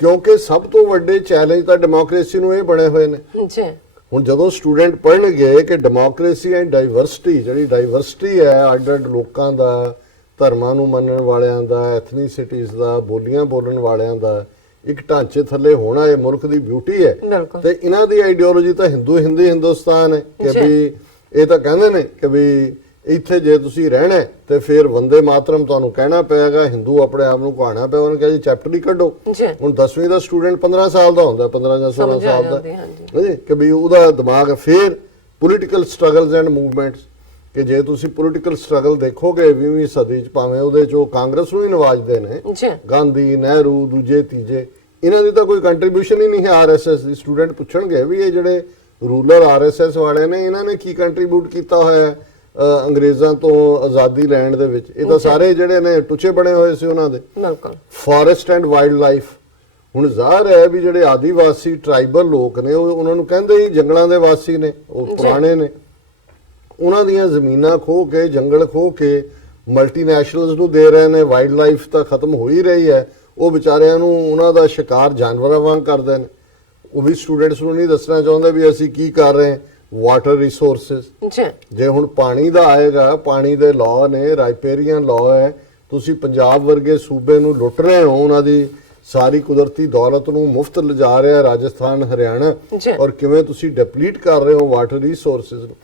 ਕਿਉਂਕਿ ਸਭ ਤੋਂ ਵੱਡੇ ਚੈਲੰਜ ਤਾਂ ਡੈਮੋਕ੍ਰੇਸੀ ਨੂੰ ਇਹ ਬਣੇ ਹੋਏ ਨੇ। ਹੁਣ ਜਦੋਂ ਸਟੂਡੈਂਟ ਪੜ੍ਹਨਗੇ ਕਿ ਡੈਮੋਕ੍ਰੇਸੀ ਐਂਡ ਡਾਈਵਰਸਿਟੀ, ਜਿਹੜੀ ਡਾਈਵਰਸਿਟੀ ਹੈ ਅੱਡ ਅੱਡ ਲੋਕਾਂ ਦਾ, ਧਰਮਾਂ ਨੂੰ ਮੰਨਣ ਵਾਲਿਆਂ ਦਾ, ਐਥਨੀਸਿਟੀਜ਼ ਦਾ, ਬੋਲੀਆਂ ਬੋਲਣ ਵਾਲਿਆਂ ਦਾ ਇੱਕ ਢਾਂਚੇ ਥੱਲੇ ਹੋਣਾ ਇਹ ਮੁਲਕ ਦੀ ਬਿਊਟੀ ਹੈ। ਤੇ ਇਹਨਾਂ ਦੀ ਆਈਡੀਓਲੋਜੀ ਤਾਂ ਹਿੰਦੁਸਤਾਨ ਹੈ ਕਿ ਵੀ ਇਹ ਤਾਂ ਕਹਿੰਦੇ ਨੇ ਕਿ ਵੀ ਇੱਥੇ ਜੇ ਤੁਸੀਂ ਰਹਿਣਾ ਤੇ ਫਿਰ ਵੰਦੇ ਮਾਤਰਮ ਤੁਹਾਨੂੰ ਕਹਿਣਾ ਪਏਗਾ, ਹਿੰਦੂ ਆਪਣੇ ਆਪ ਨੂੰ ਕਹਾਣਾ ਪਿਆ। ਉਹਨਾਂ ਕਿਹਾ ਜੀ ਚੈਪਟਰ ਹੀ ਕੱਢੋ। ਹੁਣ 10ਵੀਂ ਦਾ ਸਟੂਡੈਂਟ 15 ਸਾਲ ਦਾ ਹੁੰਦਾ, 15 ਜਾਂ 16 ਸਾਲ ਦਾ, ਕਿ ਵੀ ਉਹਦਾ ਦਿਮਾਗ। ਫਿਰ ਪੋਲੀਟੀਕਲ ਸਟਰਗਲਸ ਐਂਡ ਮੂਵਮੈਂਟਸ, ਕਿ ਜੇ ਤੁਸੀਂ ਪੋਲੀਟੀਕਲ ਸਟਰਗਲ ਦੇਖੋਗੇ 20ਵੀਂ ਸਦੀ 'ਚ ਭਾਵੇਂ ਉਹਦੇ 'ਚ ਉਹ ਕਾਂਗਰਸ ਨੂੰ ਹੀ ਨਵਾਜਦੇ ਨੇ, ਗਾਂਧੀ, ਨਹਿਰੂ, ਦੂਜੇ ਤੀਜੇ, ਇਹਨਾਂ ਦੀ ਤਾਂ ਕੋਈ ਕੰਟਰੀਬਿਊਸ਼ਨ ਹੀ ਨਹੀਂ ਹੈ ਆਰਐਸਐਸ ਦੀ। ਸਟੂਡੈਂਟ ਪੁੱਛਣਗੇ ਵੀ ਇਹ ਜਿਹੜੇ ਰੂਲਰ ਆਰਐਸਐਸ ਵਾਲੇ ਨੇ ਇਹਨਾਂ ਨੇ ਕੀ ਕੰਟਰੀਬਿਊਟ ਕੀਤਾ ਹੋਇਆ ਅੰਗਰੇਜ਼ਾਂ ਤੋਂ ਆਜ਼ਾਦੀ ਲੈਣ ਦੇ ਵਿੱਚ। ਇਹ ਤਾਂ ਸਾਰੇ ਜਿਹੜੇ ਨੇ ਟੁੱਚੇ ਬਣੇ ਹੋਏ ਸੀ ਉਹਨਾਂ ਦੇ। ਫੋਰੈਸਟ ਐਂਡ ਵਾਈਲਡ ਲਾਈਫ, ਹੁਣ ਜ਼ਾਹਰ ਹੈ ਵੀ ਜਿਹੜੇ ਆਦੀਵਾਸੀ ਟ੍ਰਾਈਬਲ ਲੋਕ ਨੇ ਉਹ ਉਹਨਾਂ ਨੂੰ ਕਹਿੰਦੇ ਹੀ ਜੰਗਲਾਂ ਦੇ ਵਾਸੀ ਨੇ, ਉਹ ਪੁਰਾਣੇ ਨੇ। ਉਹਨਾਂ ਦੀਆਂ ਜ਼ਮੀਨਾਂ ਖੋਹ ਕੇ, ਜੰਗਲ ਖੋਹ ਕੇ ਮਲਟੀਨੈਸ਼ਨਲਸ ਨੂੰ ਦੇ ਰਹੇ ਨੇ। ਵਾਈਲਡ ਲਾਈਫ ਤਾਂ ਖਤਮ ਹੋ ਹੀ ਰਹੀ ਹੈ, ਉਹ ਵਿਚਾਰਿਆਂ ਨੂੰ ਉਹਨਾਂ ਦਾ ਸ਼ਿਕਾਰ ਜਾਨਵਰਾਂ ਵਾਂਗ ਕਰਦੇ ਨੇ। ਉਹ ਵੀ ਸਟੂਡੈਂਟਸ ਨੂੰ ਨਹੀਂ ਦੱਸਣਾ ਚਾਹੁੰਦੇ ਵੀ ਅਸੀਂ ਕੀ ਕਰ ਰਹੇ ਹਾਂ। ਵਾਟਰ ਰਿਸੋਰਸਿਸ, ਜੇ ਹੁਣ ਪਾਣੀ ਦਾ ਆਏਗਾ, ਪਾਣੀ ਦੇ ਲਾਅ ਨੇ, ਰਾਈਪੇਰੀਅਨ ਲਾਅ ਹੈ, ਤੁਸੀਂ ਪੰਜਾਬ ਵਰਗੇ ਸੂਬੇ ਨੂੰ ਲੁੱਟ ਰਹੇ ਹੋ, ਉਹਨਾਂ ਦੀ ਸਾਰੀ ਕੁਦਰਤੀ ਦੌਲਤ ਨੂੰ ਮੁਫਤ ਲਿਜਾ ਰਿਹਾ ਰਾਜਸਥਾਨ, ਹਰਿਆਣਾ, ਔਰ ਕਿਵੇਂ ਤੁਸੀਂ ਡਿਪਲੀਟ ਕਰ ਰਹੇ ਹੋ ਵਾਟਰ ਰਿਸੋਰਸਿਸ ਨੂੰ।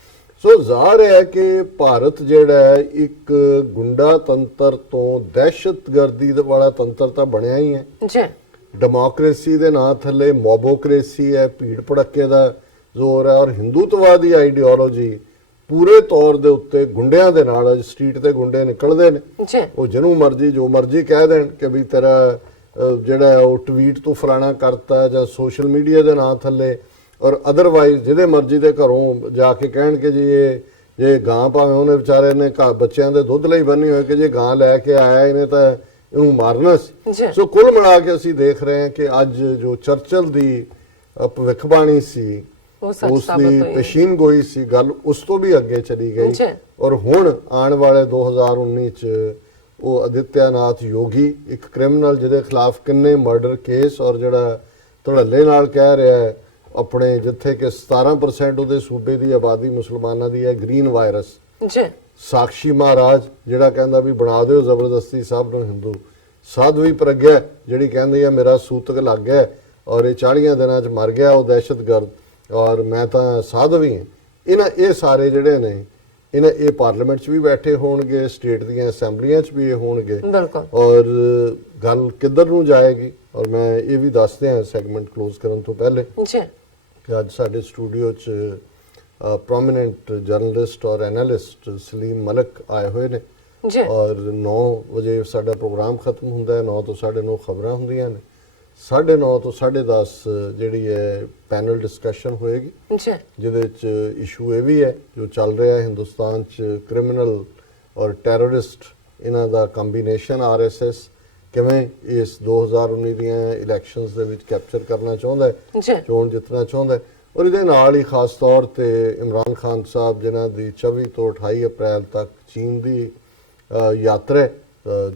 ਸੋ ਜ਼ਾਹਰ ਹੈ ਕਿ ਭਾਰਤ ਜਿਹੜਾ ਇੱਕ ਗੁੰਡਾ ਤੰਤਰ ਤੋਂ ਦਹਿਸ਼ਤਗਰਦੀ ਵਾਲਾ ਤੰਤਰ ਤਾਂ ਬਣਿਆ ਹੀ ਹੈ। ਡੈਮੋਕ੍ਰੇਸੀ ਦੇ ਨਾਂ ਥੱਲੇ ਮੋਬੋਕ੍ਰੇਸੀ ਹੈ, ਭੀੜ ਭੜੱਕੇ ਦਾ ਜ਼ੋਰ ਹੈ, ਔਰ ਹਿੰਦੂਤਵਾਦੀ ਆਈਡੀਓਲੋਜੀ ਪੂਰੇ ਤੌਰ ਦੇ ਉੱਤੇ ਗੁੰਡਿਆਂ ਦੇ ਨਾਲ। ਸਟਰੀਟ ਤੇ ਗੁੰਡੇ ਨਿਕਲਦੇ ਨੇ, ਉਹ ਜਿਹਨੂੰ ਮਰਜ਼ੀ ਜੋ ਮਰਜ਼ੀ ਕਹਿ ਦੇਣ ਕਿ ਵੀ ਤੇਰਾ ਜਿਹੜਾ ਉਹ ਟਵੀਟ ਤੋਂ ਫਲਾਣਾ ਕਰਤਾ ਜਾਂ ਸੋਸ਼ਲ ਮੀਡੀਆ ਦੇ ਨਾਂ ਥੱਲੇ, ਔਰ ਅਦਰਵਾਈਜ਼ ਜਿਹਦੇ ਮਰਜ਼ੀ ਦੇ ਘਰੋਂ ਜਾ ਕੇ ਕਹਿਣ ਕਿ ਜੀ ਇਹ ਜੇ ਗਾਂ ਭਾਵੇਂ ਉਹਨੇ ਵਿਚਾਰੇ ਨੇ ਬੱਚਿਆਂ ਦੇ ਦੁੱਧ ਲਈ ਬੰਨੀ ਹੋਏ ਕਿ ਜੇ ਗਾਂ ਲੈ ਕੇ ਆਇਆ ਇਹਨੇ ਤਾਂ ਇਹਨੂੰ ਮਾਰਨਾ ਸੀ। ਜੀ। ਸੋ ਕੁੱਲ ਮਿਲਾ ਕੇ ਅਸੀਂ ਦੇਖ ਰਹੇ ਹਾਂ ਕਿ ਅੱਜ ਜੋ ਚਰਚਲ ਦੀ ਭਵਿੱਖਬਾਣੀ ਸੀ ਉਹ ਸੱਚ ਉਸ ਸਾਬਤ ਦੀ ਹੋਈ। ਪੇਸ਼ੀਨ ਗੋਈ ਸੀ, ਗੱਲ ਉਸ ਤੋਂ ਵੀ ਅੱਗੇ ਚਲੀ ਗਈ। ਜੀ। ਔਰ ਹੁਣ ਆਉਣ ਵਾਲੇ 2019 ਚ ਉਹ ਆਦਿੱਤਿਆਨਾਥ ਯੋਗੀ, ਇੱਕ ਕ੍ਰਿਮੀਨਲ ਜਿਹਦੇ ਖਿਲਾਫ ਕਿੰਨੇ ਮਰਡਰ ਕੇਸ, ਔਰ ਜਿਹੜਾ ਧੜੱਲੇ ਨਾਲ ਕਹਿ ਰਿਹਾ ਹੈ ਆਪਣੇ ਜਿੱਥੇ ਕਿ 17% ਉਹਦੇ ਸੂਬੇ ਦੀ ਆਬਾਦੀ ਮੁਸਲਮਾਨਾਂ ਦੀ ਹੈ, ਗ੍ਰੀਨ ਵਾਇਰਸ। ਜੀ। ਸਾਕਸ਼ੀ ਮਹਾਰਾਜ ਜਿਹੜਾ ਕਹਿੰਦਾ ਵੀ ਬਣਾ ਦਿਓ ਜ਼ਬਰਦਸਤੀ ਸਭ ਨੂੰ ਹਿੰਦੂ। ਸਾਧਵੀ ਪ੍ਰਗਿਆ ਜਿਹੜੀ ਕਹਿੰਦੀ ਹੈ ਮੇਰਾ ਸੂਤਕ ਲੱਗ ਗਿਆ ਔਰ ਇਹ 40 ਦਿਨਾਂ ਚ ਮਰ ਗਿਆ ਉਹ ਦਹਿਸ਼ਤਗਰਦ, ਔਰ ਮੈਂ ਤਾਂ ਸਾਧਵੀ ਹਾਂ। ਇਹ ਸਾਰੇ ਜਿਹੜੇ ਨੇ ਇਹ ਪਾਰਲੀਮੈਂਟ 'ਚ ਵੀ ਬੈਠੇ ਹੋਣਗੇ, ਸਟੇਟ ਦੀਆਂ ਅਸੈਂਬਲੀਆਂ 'ਚ ਵੀ ਇਹ ਹੋਣਗੇ। ਬਿਲਕੁਲ। ਔਰ ਗੱਲ ਕਿੱਧਰ ਨੂੰ ਜਾਏਗੀ। ਔਰ ਮੈਂ ਇਹ ਵੀ ਦੱਸਦੇ ਹਾਂ ਸੈਗਮੈਂਟ ਕਲੋਜ਼ ਕਰਨ ਤੋਂ ਪਹਿਲੇ ਜੀ ਕਿ ਅੱਜ ਸਾਡੇ ਸਟੂਡੀਓ 'ਚ ਪ੍ਰੋਮਿਨੈਂਟ ਜਰਨਲਿਸਟ ਔਰ ਐਨਾਲਿਸਟ ਸਲੀਮ ਮਲਕ ਆਏ ਹੋਏ ਨੇ। ਜੀ। ਔਰ 9 ਵਜੇ ਸਾਡਾ ਪ੍ਰੋਗਰਾਮ ਖਤਮ ਹੁੰਦਾ ਹੈ, 9 ਤੋਂ 9:30 ਖਬਰਾਂ ਹੁੰਦੀਆਂ ਨੇ, 9:30 ਤੋਂ 10:30 ਜਿਹੜੀ ਹੈ ਪੈਨਲ ਡਿਸਕਸ਼ਨ ਹੋਏਗੀ, ਜੀ ਜਿਹਦੇ 'ਚ ਇਸ਼ੂ ਇਹ ਵੀ ਹੈ ਜੋ ਚੱਲ ਰਿਹਾ ਹਿੰਦੁਸਤਾਨ 'ਚ ਕ੍ਰਿਮੀਨਲ ਔਰ ਟੈਰਰਿਸਟ ਇਹਨਾਂ ਦਾ ਕੰਬੀਨੇਸ਼ਨ ਆਰਐਸਐਸ ਕਿਵੇਂ ਇਸ 2019 ਦੀਆਂ ਇਲੈਕਸ਼ਨਸ ਦੇ ਵਿੱਚ ਕੈਪਚਰ ਕਰਨਾ ਚਾਹੁੰਦਾ ਹੈ, ਜੀ ਚੋਣ ਜਿੱਤਣਾ ਚਾਹੁੰਦਾ ਹੈ। ਔਰ ਇਹਦੇ ਨਾਲ ਹੀ ਖਾਸ ਤੌਰ ਤੇ ਇਮਰਾਨ ਖਾਨ ਸਾਹਿਬ ਜਿਨ੍ਹਾਂ ਦੀ 24 ਤੋਂ 28 ਅਪ੍ਰੈਲ ਤੱਕ ਚੀਨ ਦੀ ਯਾਤਰਾ ਹੈ,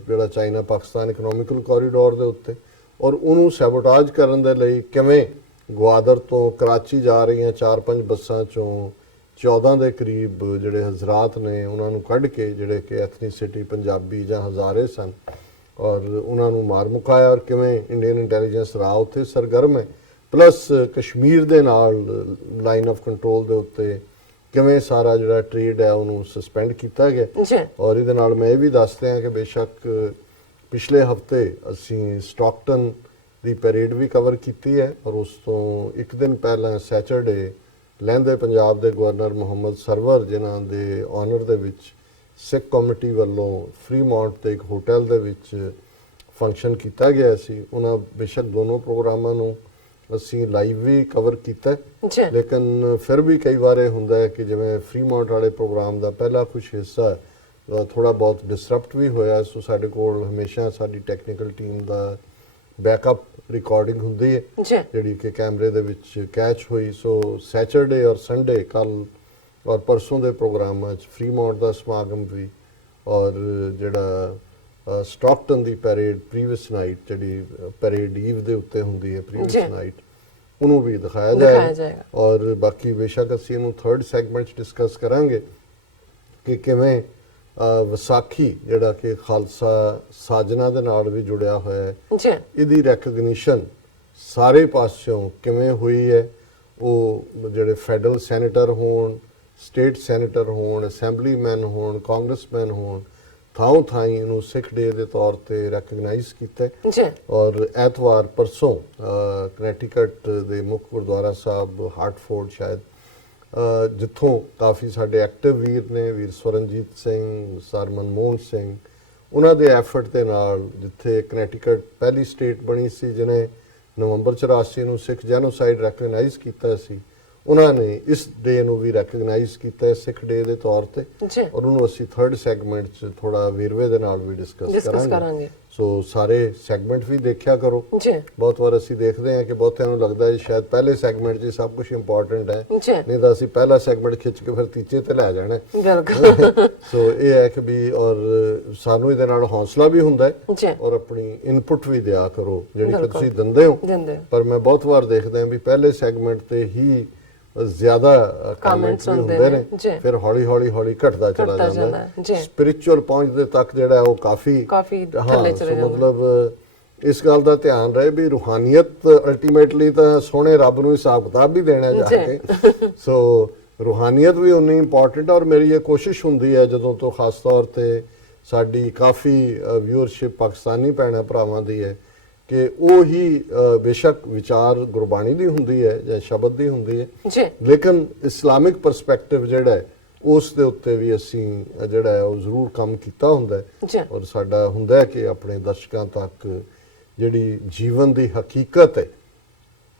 ਜਿਹੜਾ ਚਾਈਨਾ ਪਾਕਿਸਤਾਨ ਇਕਨੋਮਿਕਲ ਕੋਰੀਡੋਰ ਦੇ ਉੱਤੇ, ਔਰ ਉਹਨੂੰ ਸੈਬੋਟਾਜ ਕਰਨ ਦੇ ਲਈ ਕਿਵੇਂ ਗਵਾਦਰ ਤੋਂ ਕਰਾਚੀ ਜਾ ਰਹੀਆਂ 4-5 ਬੱਸਾਂ ਚੋਂ 14 ਦੇ ਕਰੀਬ ਜਿਹੜੇ ਹਜ਼ਰਾਤ ਨੇ ਉਹਨਾਂ ਨੂੰ ਕੱਢ ਕੇ, ਜਿਹੜੇ ਕਿ ਐਥਨੀਸਿਟੀ ਪੰਜਾਬੀ ਜਾਂ ਹਜ਼ਾਰੇ ਸਨ, ਔਰ ਉਹਨਾਂ ਨੂੰ ਮਾਰ ਮੁਕਾਇਆ। ਔਰ ਕਿਵੇਂ ਇੰਡੀਅਨ ਇੰਟੈਲੀਜੈਂਸ ਰਾਹ ਉੱਥੇ ਸਰਗਰਮ ਹੈ, ਪਲੱਸ ਕਸ਼ਮੀਰ ਦੇ ਨਾਲ ਲਾਈਨ ਆਫ ਕੰਟਰੋਲ ਦੇ ਉੱਤੇ ਕਿਵੇਂ ਸਾਰਾ ਜਿਹੜਾ ਟ੍ਰੇਡ ਹੈ ਉਹਨੂੰ ਸਸਪੈਂਡ ਕੀਤਾ ਗਿਆ। ਜੀ ਔਰ ਇਹਦੇ ਨਾਲ ਮੈਂ ਇਹ ਵੀ ਦੱਸਦੇ ਹਾਂ ਕਿ ਬੇਸ਼ੱਕ ਪਿਛਲੇ ਹਫਤੇ ਅਸੀਂ ਸਟਾਕਟਨ ਦੀ ਪੈਰੇਡ ਵੀ ਕਵਰ ਕੀਤੀ ਹੈ, ਔਰ ਉਸ ਤੋਂ ਇੱਕ ਦਿਨ ਪਹਿਲਾਂ ਸੈਚਰਡੇ ਲਹਿੰਦੇ ਪੰਜਾਬ ਦੇ ਗਵਰਨਰ ਮੁਹੰਮਦ ਸਰਵਰ ਜਿਨ੍ਹਾਂ ਦੇ ਆਨਰ ਦੇ ਵਿੱਚ ਸਿੱਖ ਕਮੇਟੀ ਵੱਲੋਂ ਫਰੀਮੌਂਟ ਦੇ ਇੱਕ ਹੋਟਲ ਦੇ ਵਿੱਚ ਫੰਕਸ਼ਨ ਕੀਤਾ ਗਿਆ ਸੀ। ਉਹਨਾਂ ਬੇਸ਼ੱਕ ਦੋਨੋਂ ਪ੍ਰੋਗਰਾਮਾਂ ਨੂੰ ਅਸੀਂ ਲਾਈਵ ਵੀ ਕਵਰ ਕੀਤਾ, ਜੀ ਲੇਕਿਨ ਫਿਰ ਵੀ ਕਈ ਵਾਰ ਇਹ ਹੁੰਦਾ ਹੈ ਕਿ ਜਿਵੇਂ ਫਰੀਮੌਂਟ ਵਾਲੇ ਪ੍ਰੋਗਰਾਮ ਦਾ ਪਹਿਲਾ ਕੁਝ ਹਿੱਸਾ ਥੋੜਾ ਬਹੁਤ ਡਿਸਰਪਟ ਵੀ ਹੋਇਆ। ਸੋ ਸਾਡੇ ਕੋਲ ਹਮੇਸ਼ਾ ਸਾਡੀ ਟੈਕਨੀਕਲ ਟੀਮ ਦਾ ਬੈਕਅਪ ਰਿਕਾਰਡਿੰਗ ਹੁੰਦੀ ਹੈ ਜੀ ਜਿਹੜੀ ਕਿ ਕੈਮਰੇ ਦੇ ਵਿੱਚ ਕੈਚ ਹੋਈ। ਸੋ ਸੈਚਰਡੇ ਔਰ ਸੰਡੇ ਕੱਲ ਔਰ ਪਰਸੋਂ ਦੇ ਪ੍ਰੋਗਰਾਮਾਂ 'ਚ ਫਰੀਮੌਂਟ ਦਾ ਸਮਾਗਮ ਵੀ, ਔਰ ਜਿਹੜਾ ਸਟਾਕਟਨ ਦੀ ਪੈਰੇਡ ਪ੍ਰੀਵੀਅਸ ਨਾਈਟ ਜਿਹੜੀ ਪੈਰੇਡ ਈਵ ਦੇ ਉੱਤੇ ਹੁੰਦੀ ਹੈ ਪ੍ਰੀਵੀਅਸ ਨਾਈਟ, ਉਹਨੂੰ ਵੀ ਦਿਖਾਇਆ ਜਾਏਗਾ। ਔਰ ਬਾਕੀ ਬੇਸ਼ੱਕ ਅਸੀਂ ਇਹਨੂੰ ਥਰਡ ਸੈਗਮੈਂਟ 'ਚ ਡਿਸਕਸ ਕਰਾਂਗੇ ਕਿ ਕਿਵੇਂ ਵਿਸਾਖੀ ਜਿਹੜਾ ਕਿ ਖਾਲਸਾ ਸਾਜਨਾ ਦੇ ਨਾਲ ਵੀ ਜੁੜਿਆ ਹੋਇਆ ਹੈ, ਜੀ ਇਹਦੀ ਰੈਕਗਨੀਸ਼ਨ ਸਾਰੇ ਪਾਸਿਓਂ ਕਿਵੇਂ ਹੋਈ ਹੈ। ਉਹ ਜਿਹੜੇ ਫੈਡਰਲ ਸੈਨੇਟਰ ਹੋਣ, ਸਟੇਟ ਸੈਨੇਟਰ ਹੋਣ, ਅਸੈਂਬਲੀਮੈਨ ਹੋਣ, ਕਾਂਗਰਸਮੈਨ ਹੋਣ, ਥਾਂ ਥਾਈਂ ਇਹਨੂੰ ਸਿੱਖ ਡੇ ਦੇ ਤੌਰ ਤੇ ਰੈਕਗਨਾਈਜ਼ ਕੀਤਾ। ਜੀ ਔਰ ਐਤਵਾਰ ਪਰਸੋਂ ਕਨੈਕਟੀਕਟ ਦੇ ਮੁੱਖ ਗੁਰਦੁਆਰਾ ਸਾਹਿਬ ਹਾਰਟਫੋਰਡ ਸ਼ਾਇਦ, ਜਿੱਥੋਂ ਕਾਫੀ ਸਾਡੇ ਐਕਟਿਵ ਵੀਰ ਨੇ, ਵੀਰ ਸਵਰਨਜੀਤ ਸਿੰਘ, ਸਰ ਮਨਮੋਹਨ ਸਿੰਘ, ਉਹਨਾਂ ਦੇ ਐਫਰਟ ਦੇ ਨਾਲ, ਜਿੱਥੇ ਕਨੈਕਟੀਕਟ ਪਹਿਲੀ ਸਟੇਟ ਬਣੀ ਸੀ ਜਿਹਨੇ ਨਵੰਬਰ 84 ਨੂੰ ਸਿੱਖ ਜੈਨੋਸਾਈਡ ਰੈਕਗਨਾਈਜ਼ ਕੀਤਾ ਸੀ, ਉਹਨਾਂ ਨੇ ਇਸ ਡੇ ਨੂੰ ਵੀ ਰੈਕਗਨਾਈਜ਼ ਕੀਤਾ ਸਿੱਖ ਡੇ ਦੇ ਤੌਰ ਤੇ। ਜੀ ਔਰ ਉਹਨੂੰ ਅਸੀਂ ਥਰਡ ਸੈਗਮੈਂਟ 'ਚ ਥੋੜਾ ਵੇਰਵੇ ਦੇ ਨਾਲ ਵੀ ਡਿਸਕਸ ਕਰਾਂਗੇ। ਸੋ ਸਾਰੇ ਸੈਗਮੈਂਟ ਵੀ ਦੇਖਿਆ ਕਰੋ। ਜੀ ਬਹੁਤ ਵਾਰ ਅਸੀਂ ਦੇਖਦੇ ਹਾਂ ਕਿ ਬਹੁਤਿਆਂ ਨੂੰ ਲੱਗਦਾ ਹੈ ਸ਼ਾਇਦ ਪਹਿਲੇ ਸੈਗਮੈਂਟ 'ਚ ਸਭ ਕੁਝ ਇੰਪੋਰਟੈਂਟ ਹੈ, ਜੀ ਨਹੀਂ ਤਾਂ ਅਸੀਂ ਪਹਿਲਾ ਸੈਗਮੈਂਟ ਖਿੱਚ ਕੇ ਫਿਰ ਤੀਜੇ ਤੇ ਲੈ ਜਾਣਾ। ਬਿਲਕੁਲ। ਸੋ ਇਹ ਹੈ ਕਿ ਵੀ ਔਰ ਸਾਨੂੰ ਇਹਦੇ ਨਾਲ ਹੌਸਲਾ ਵੀ ਹੁੰਦਾ ਹੈ ਜੀ ਔਰ ਆਪਣੀ ਇਨਪੁਟ ਵੀ ਦਿਆ ਕਰੋ ਜਿਹੜੀ ਕਿ ਤੁਸੀਂ ਦਿੰਦੇ ਹੋ। ਪਰ ਮੈਂ ਬਹੁਤ ਵਾਰ ਦੇਖਦਾ ਹਾਂ ਵੀ ਪਹਿਲੇ ਸੈਗਮੈਂਟ ਤੇ ਹੀ ਜ਼ਿਆਦਾ ਕਮੈਂਟਸ ਹੁੰਦੇ ਨੇ, ਫਿਰ ਹੌਲੀ ਹੌਲੀ ਘਟਦਾ ਚਲਾ ਜਾਂਦਾ ਹੈ। ਸਪਿਰਿਚੁਅਲ ਪਹੁੰਚ ਦੇ ਤੱਕ ਜਿਹੜਾ ਉਹ ਕਾਫੀ ਥੱਲੇ ਚਲੇ ਜਾਂਦਾ। ਮਤਲਬ ਇਸ ਗੱਲ ਦਾ ਧਿਆਨ ਰਹੇ ਵੀ ਰੂਹਾਨੀਅਤ ਅਲਟੀਮੇਟਲੀ ਤਾਂ ਸੋਹਣੇ ਰੱਬ ਨੂੰ ਹਿਸਾਬ ਕਿਤਾਬ ਵੀ ਦੇਣਾ ਜਾ ਕੇ। ਸੋ ਰੂਹਾਨੀਅਤ ਵੀ ਉਨੀ ਇੰਪੋਰਟੈਂਟ। ਔਰ ਮੇਰੀ ਇਹ ਕੋਸ਼ਿਸ਼ ਹੁੰਦੀ ਹੈ ਜਦੋਂ ਤੋਂ ਖਾਸ ਤੌਰ ਤੇ ਸਾਡੀ ਕਾਫੀ ਵਿਊਅਰਸ਼ਿਪ ਪਾਕਿਸਤਾਨੀ ਭੈਣਾਂ ਭਰਾਵਾਂ ਦੀ ਹੈ ਕਿ ਉਹ ਹੀ ਬੇਸ਼ੱਕ ਵਿਚਾਰ ਗੁਰਬਾਣੀ ਦੀ ਹੁੰਦੀ ਹੈ ਜਾਂ ਸ਼ਬਦ ਦੀ ਹੁੰਦੀ ਹੈ, ਲੇਕਿਨ ਇਸਲਾਮਿਕ ਪਰਸਪੈਕਟਿਵ ਜਿਹੜਾ ਹੈ ਉਸ ਦੇ ਉੱਤੇ ਵੀ ਅਸੀਂ ਜਿਹੜਾ ਹੈ ਉਹ ਜ਼ਰੂਰ ਕੰਮ ਕੀਤਾ ਹੁੰਦਾ ਹੈ। ਔਰ ਸਾਡਾ ਹੁੰਦਾ ਹੈ ਕਿ ਆਪਣੇ ਦਰਸ਼ਕਾਂ ਤੱਕ ਜਿਹੜੀ ਜੀਵਨ ਦੀ ਹਕੀਕਤ ਹੈ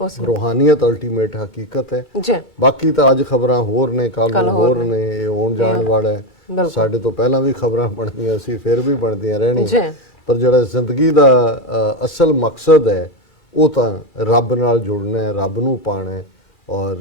ਉਸ ਨੂੰ। ਰੂਹਾਨੀਅਤ ਅਲਟੀਮੇਟ ਹਕੀਕਤ ਹੈ। ਜੀ ਬਾਕੀ ਤਾਂ ਅੱਜ ਖਬਰਾਂ ਹੋਰ ਨੇ, ਕੱਲ ਹੋਰ ਨੇ, ਇਹ ਆਉਣ ਜਾਣ ਵਾਲਾ ਹੈ। ਬਿਲਕੁਲ। ਸਾਡੇ ਤੋਂ ਪਹਿਲਾਂ ਵੀ ਖਬਰਾਂ ਬਣਦੀਆਂ ਸੀ, ਫਿਰ ਵੀ ਬਣਦੀਆਂ ਜੀ ਰਹਿਣੀਆਂ, ਪਰ ਜਿਹੜਾ ਜ਼ਿੰਦਗੀ ਦਾ ਅਸਲ ਮਕਸਦ ਹੈ ਉਹ ਤਾਂ ਰੱਬ ਨਾਲ ਜੁੜਨਾ ਹੈ, ਰੱਬ ਨੂੰ ਪਾਣਾ ਹੈ ਔਰ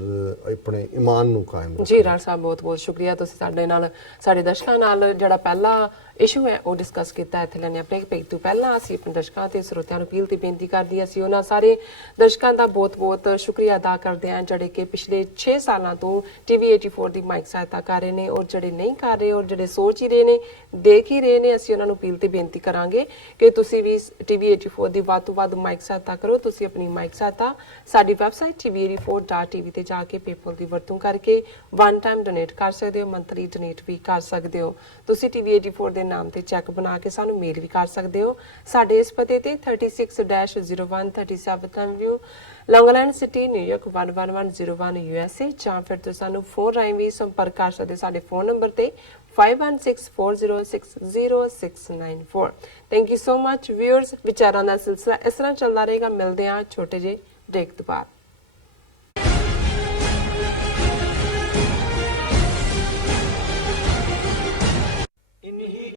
ਆਪਣੇ ਈਮਾਨ ਨੂੰ ਕਾਇਮ ਰੱਖਣਾ। ਜੀ ਰਾਜ ਸਾਹਿਬ, ਬਹੁਤ ਬਹੁਤ ਸ਼ੁਕਰੀਆ। ਤੁਸੀਂ ਸਾਡੇ ਨਾਲ, ਸਾਡੇ ਦਰਸ਼ਕਾਂ ਨਾਲ ਜਿਹੜਾ ਪਹਿਲਾ ਇਸ਼ੂ ਹੈ ਉਹ ਡਿਸਕਸ ਕੀਤਾ। ਇੱਥੇ ਲੈਣੇ ਆਪਣੇ ਪੇਜ ਤੋਂ ਪਹਿਲਾਂ ਅਸੀਂ ਆਪਣੇ ਦਰਸ਼ਕਾਂ ਤੇ ਸਰੋਤਿਆਂ ਨੂੰ ਅਪੀਲ ਤੇ ਬੇਨਤੀ ਕਰਦੀ ਹਾਂ, ਅਸੀਂ ਉਹਨਾਂ ਸਾਰੇ ਦਰਸ਼ਕਾਂ ਦਾ ਬਹੁਤ ਬਹੁਤ ਸ਼ੁਕਰੀਆ ਅਦਾ ਕਰਦੇ ਹਾਂ ਜਿਹੜੇ ਕਿ ਪਿਛਲੇ 6 ਸਾਲਾਂ ਤੋਂ TV 84 ਦੀ ਮਾਈਕ ਸਹਾਇਤਾ ਕਰ ਰਹੇ ਨੇ, ਔਰ ਜਿਹੜੇ ਨਹੀਂ ਕਰ ਰਹੇ ਔਰ ਜਿਹੜੇ ਸੋਚ ਹੀ ਰਹੇ ਨੇ, ਦੇਖ ਹੀ ਰਹੇ ਨੇ, ਅਸੀਂ ਉਹਨਾਂ ਨੂੰ ਅਪੀਲ ਤੇ ਬੇਨਤੀ ਕਰਾਂਗੇ ਕਿ ਤੁਸੀਂ ਵੀ TV 84 ਦੀ ਵੱਧ ਤੋਂ ਵੱਧ ਮਾਈਕ ਸਹਾਇਤਾ ਕਰੋ। ਤੁਸੀਂ ਆਪਣੀ ਮਾਈਕ ਸਹਾਇਤਾ ਸਾਡੀ ਵੈਬਸਾਈਟ tv84.tv ਤੇ ਜਾ ਕੇ ਪੇਪਲ ਦੀ ਵਰਤੋਂ ਕਰਕੇ ਵਨ ਟਾਈਮ ਡੋਨੇਟ ਕਰ ਸਕਦੇ ਹੋ, ਮੰਥਲੀ ਡੋਨੇਟ ਵੀ ਕਰ ਸਕਦੇ ਹੋ। ਤੁਸੀਂ TV 84 ਦੇ ਨਾਮ ਤੇ ਚੈੱਕ ਬਣਾ ਕੇ ਸਾਨੂੰ ਮੇਲ ਵੀ ਕਰ ਸਕਦੇ ਹੋ। ਸਾਡੇ ਇਸ ਪਤੇ ਤੇ 36-01 37 ਐਵਨਿਊ, ਲੌਂਗ ਆਈਲੈਂਡ ਸਿਟੀ, ਨਿਊਯਾਰਕ 11101 USA, ਜਾਂ ਫਿਰ ਤੁਸੀਂ ਸਾਨੂੰ ਫੋਨ ਰਾਹੀਂ ਵੀ ਸੰਪਰਕ ਕਰ ਸਕਦੇ ਹੋ ਸਾਡੇ ਫੋਨ ਨੰਬਰ ਤੇ 5164060694। Thank you so much viewers. ਵਿਚਾਰਾਂ ਦਾ ਸਿਲਸਿਲਾ ਇਸ ਤਰ੍ਹਾਂ ਚੱਲਦਾ ਰਹੇਗਾ। ਮਿਲਦੇ ਹਾਂ ਛੋਟੇ ਜਿਹੇ ਬ੍ਰੇਕ ਤੋਂ ਬਾਅਦ।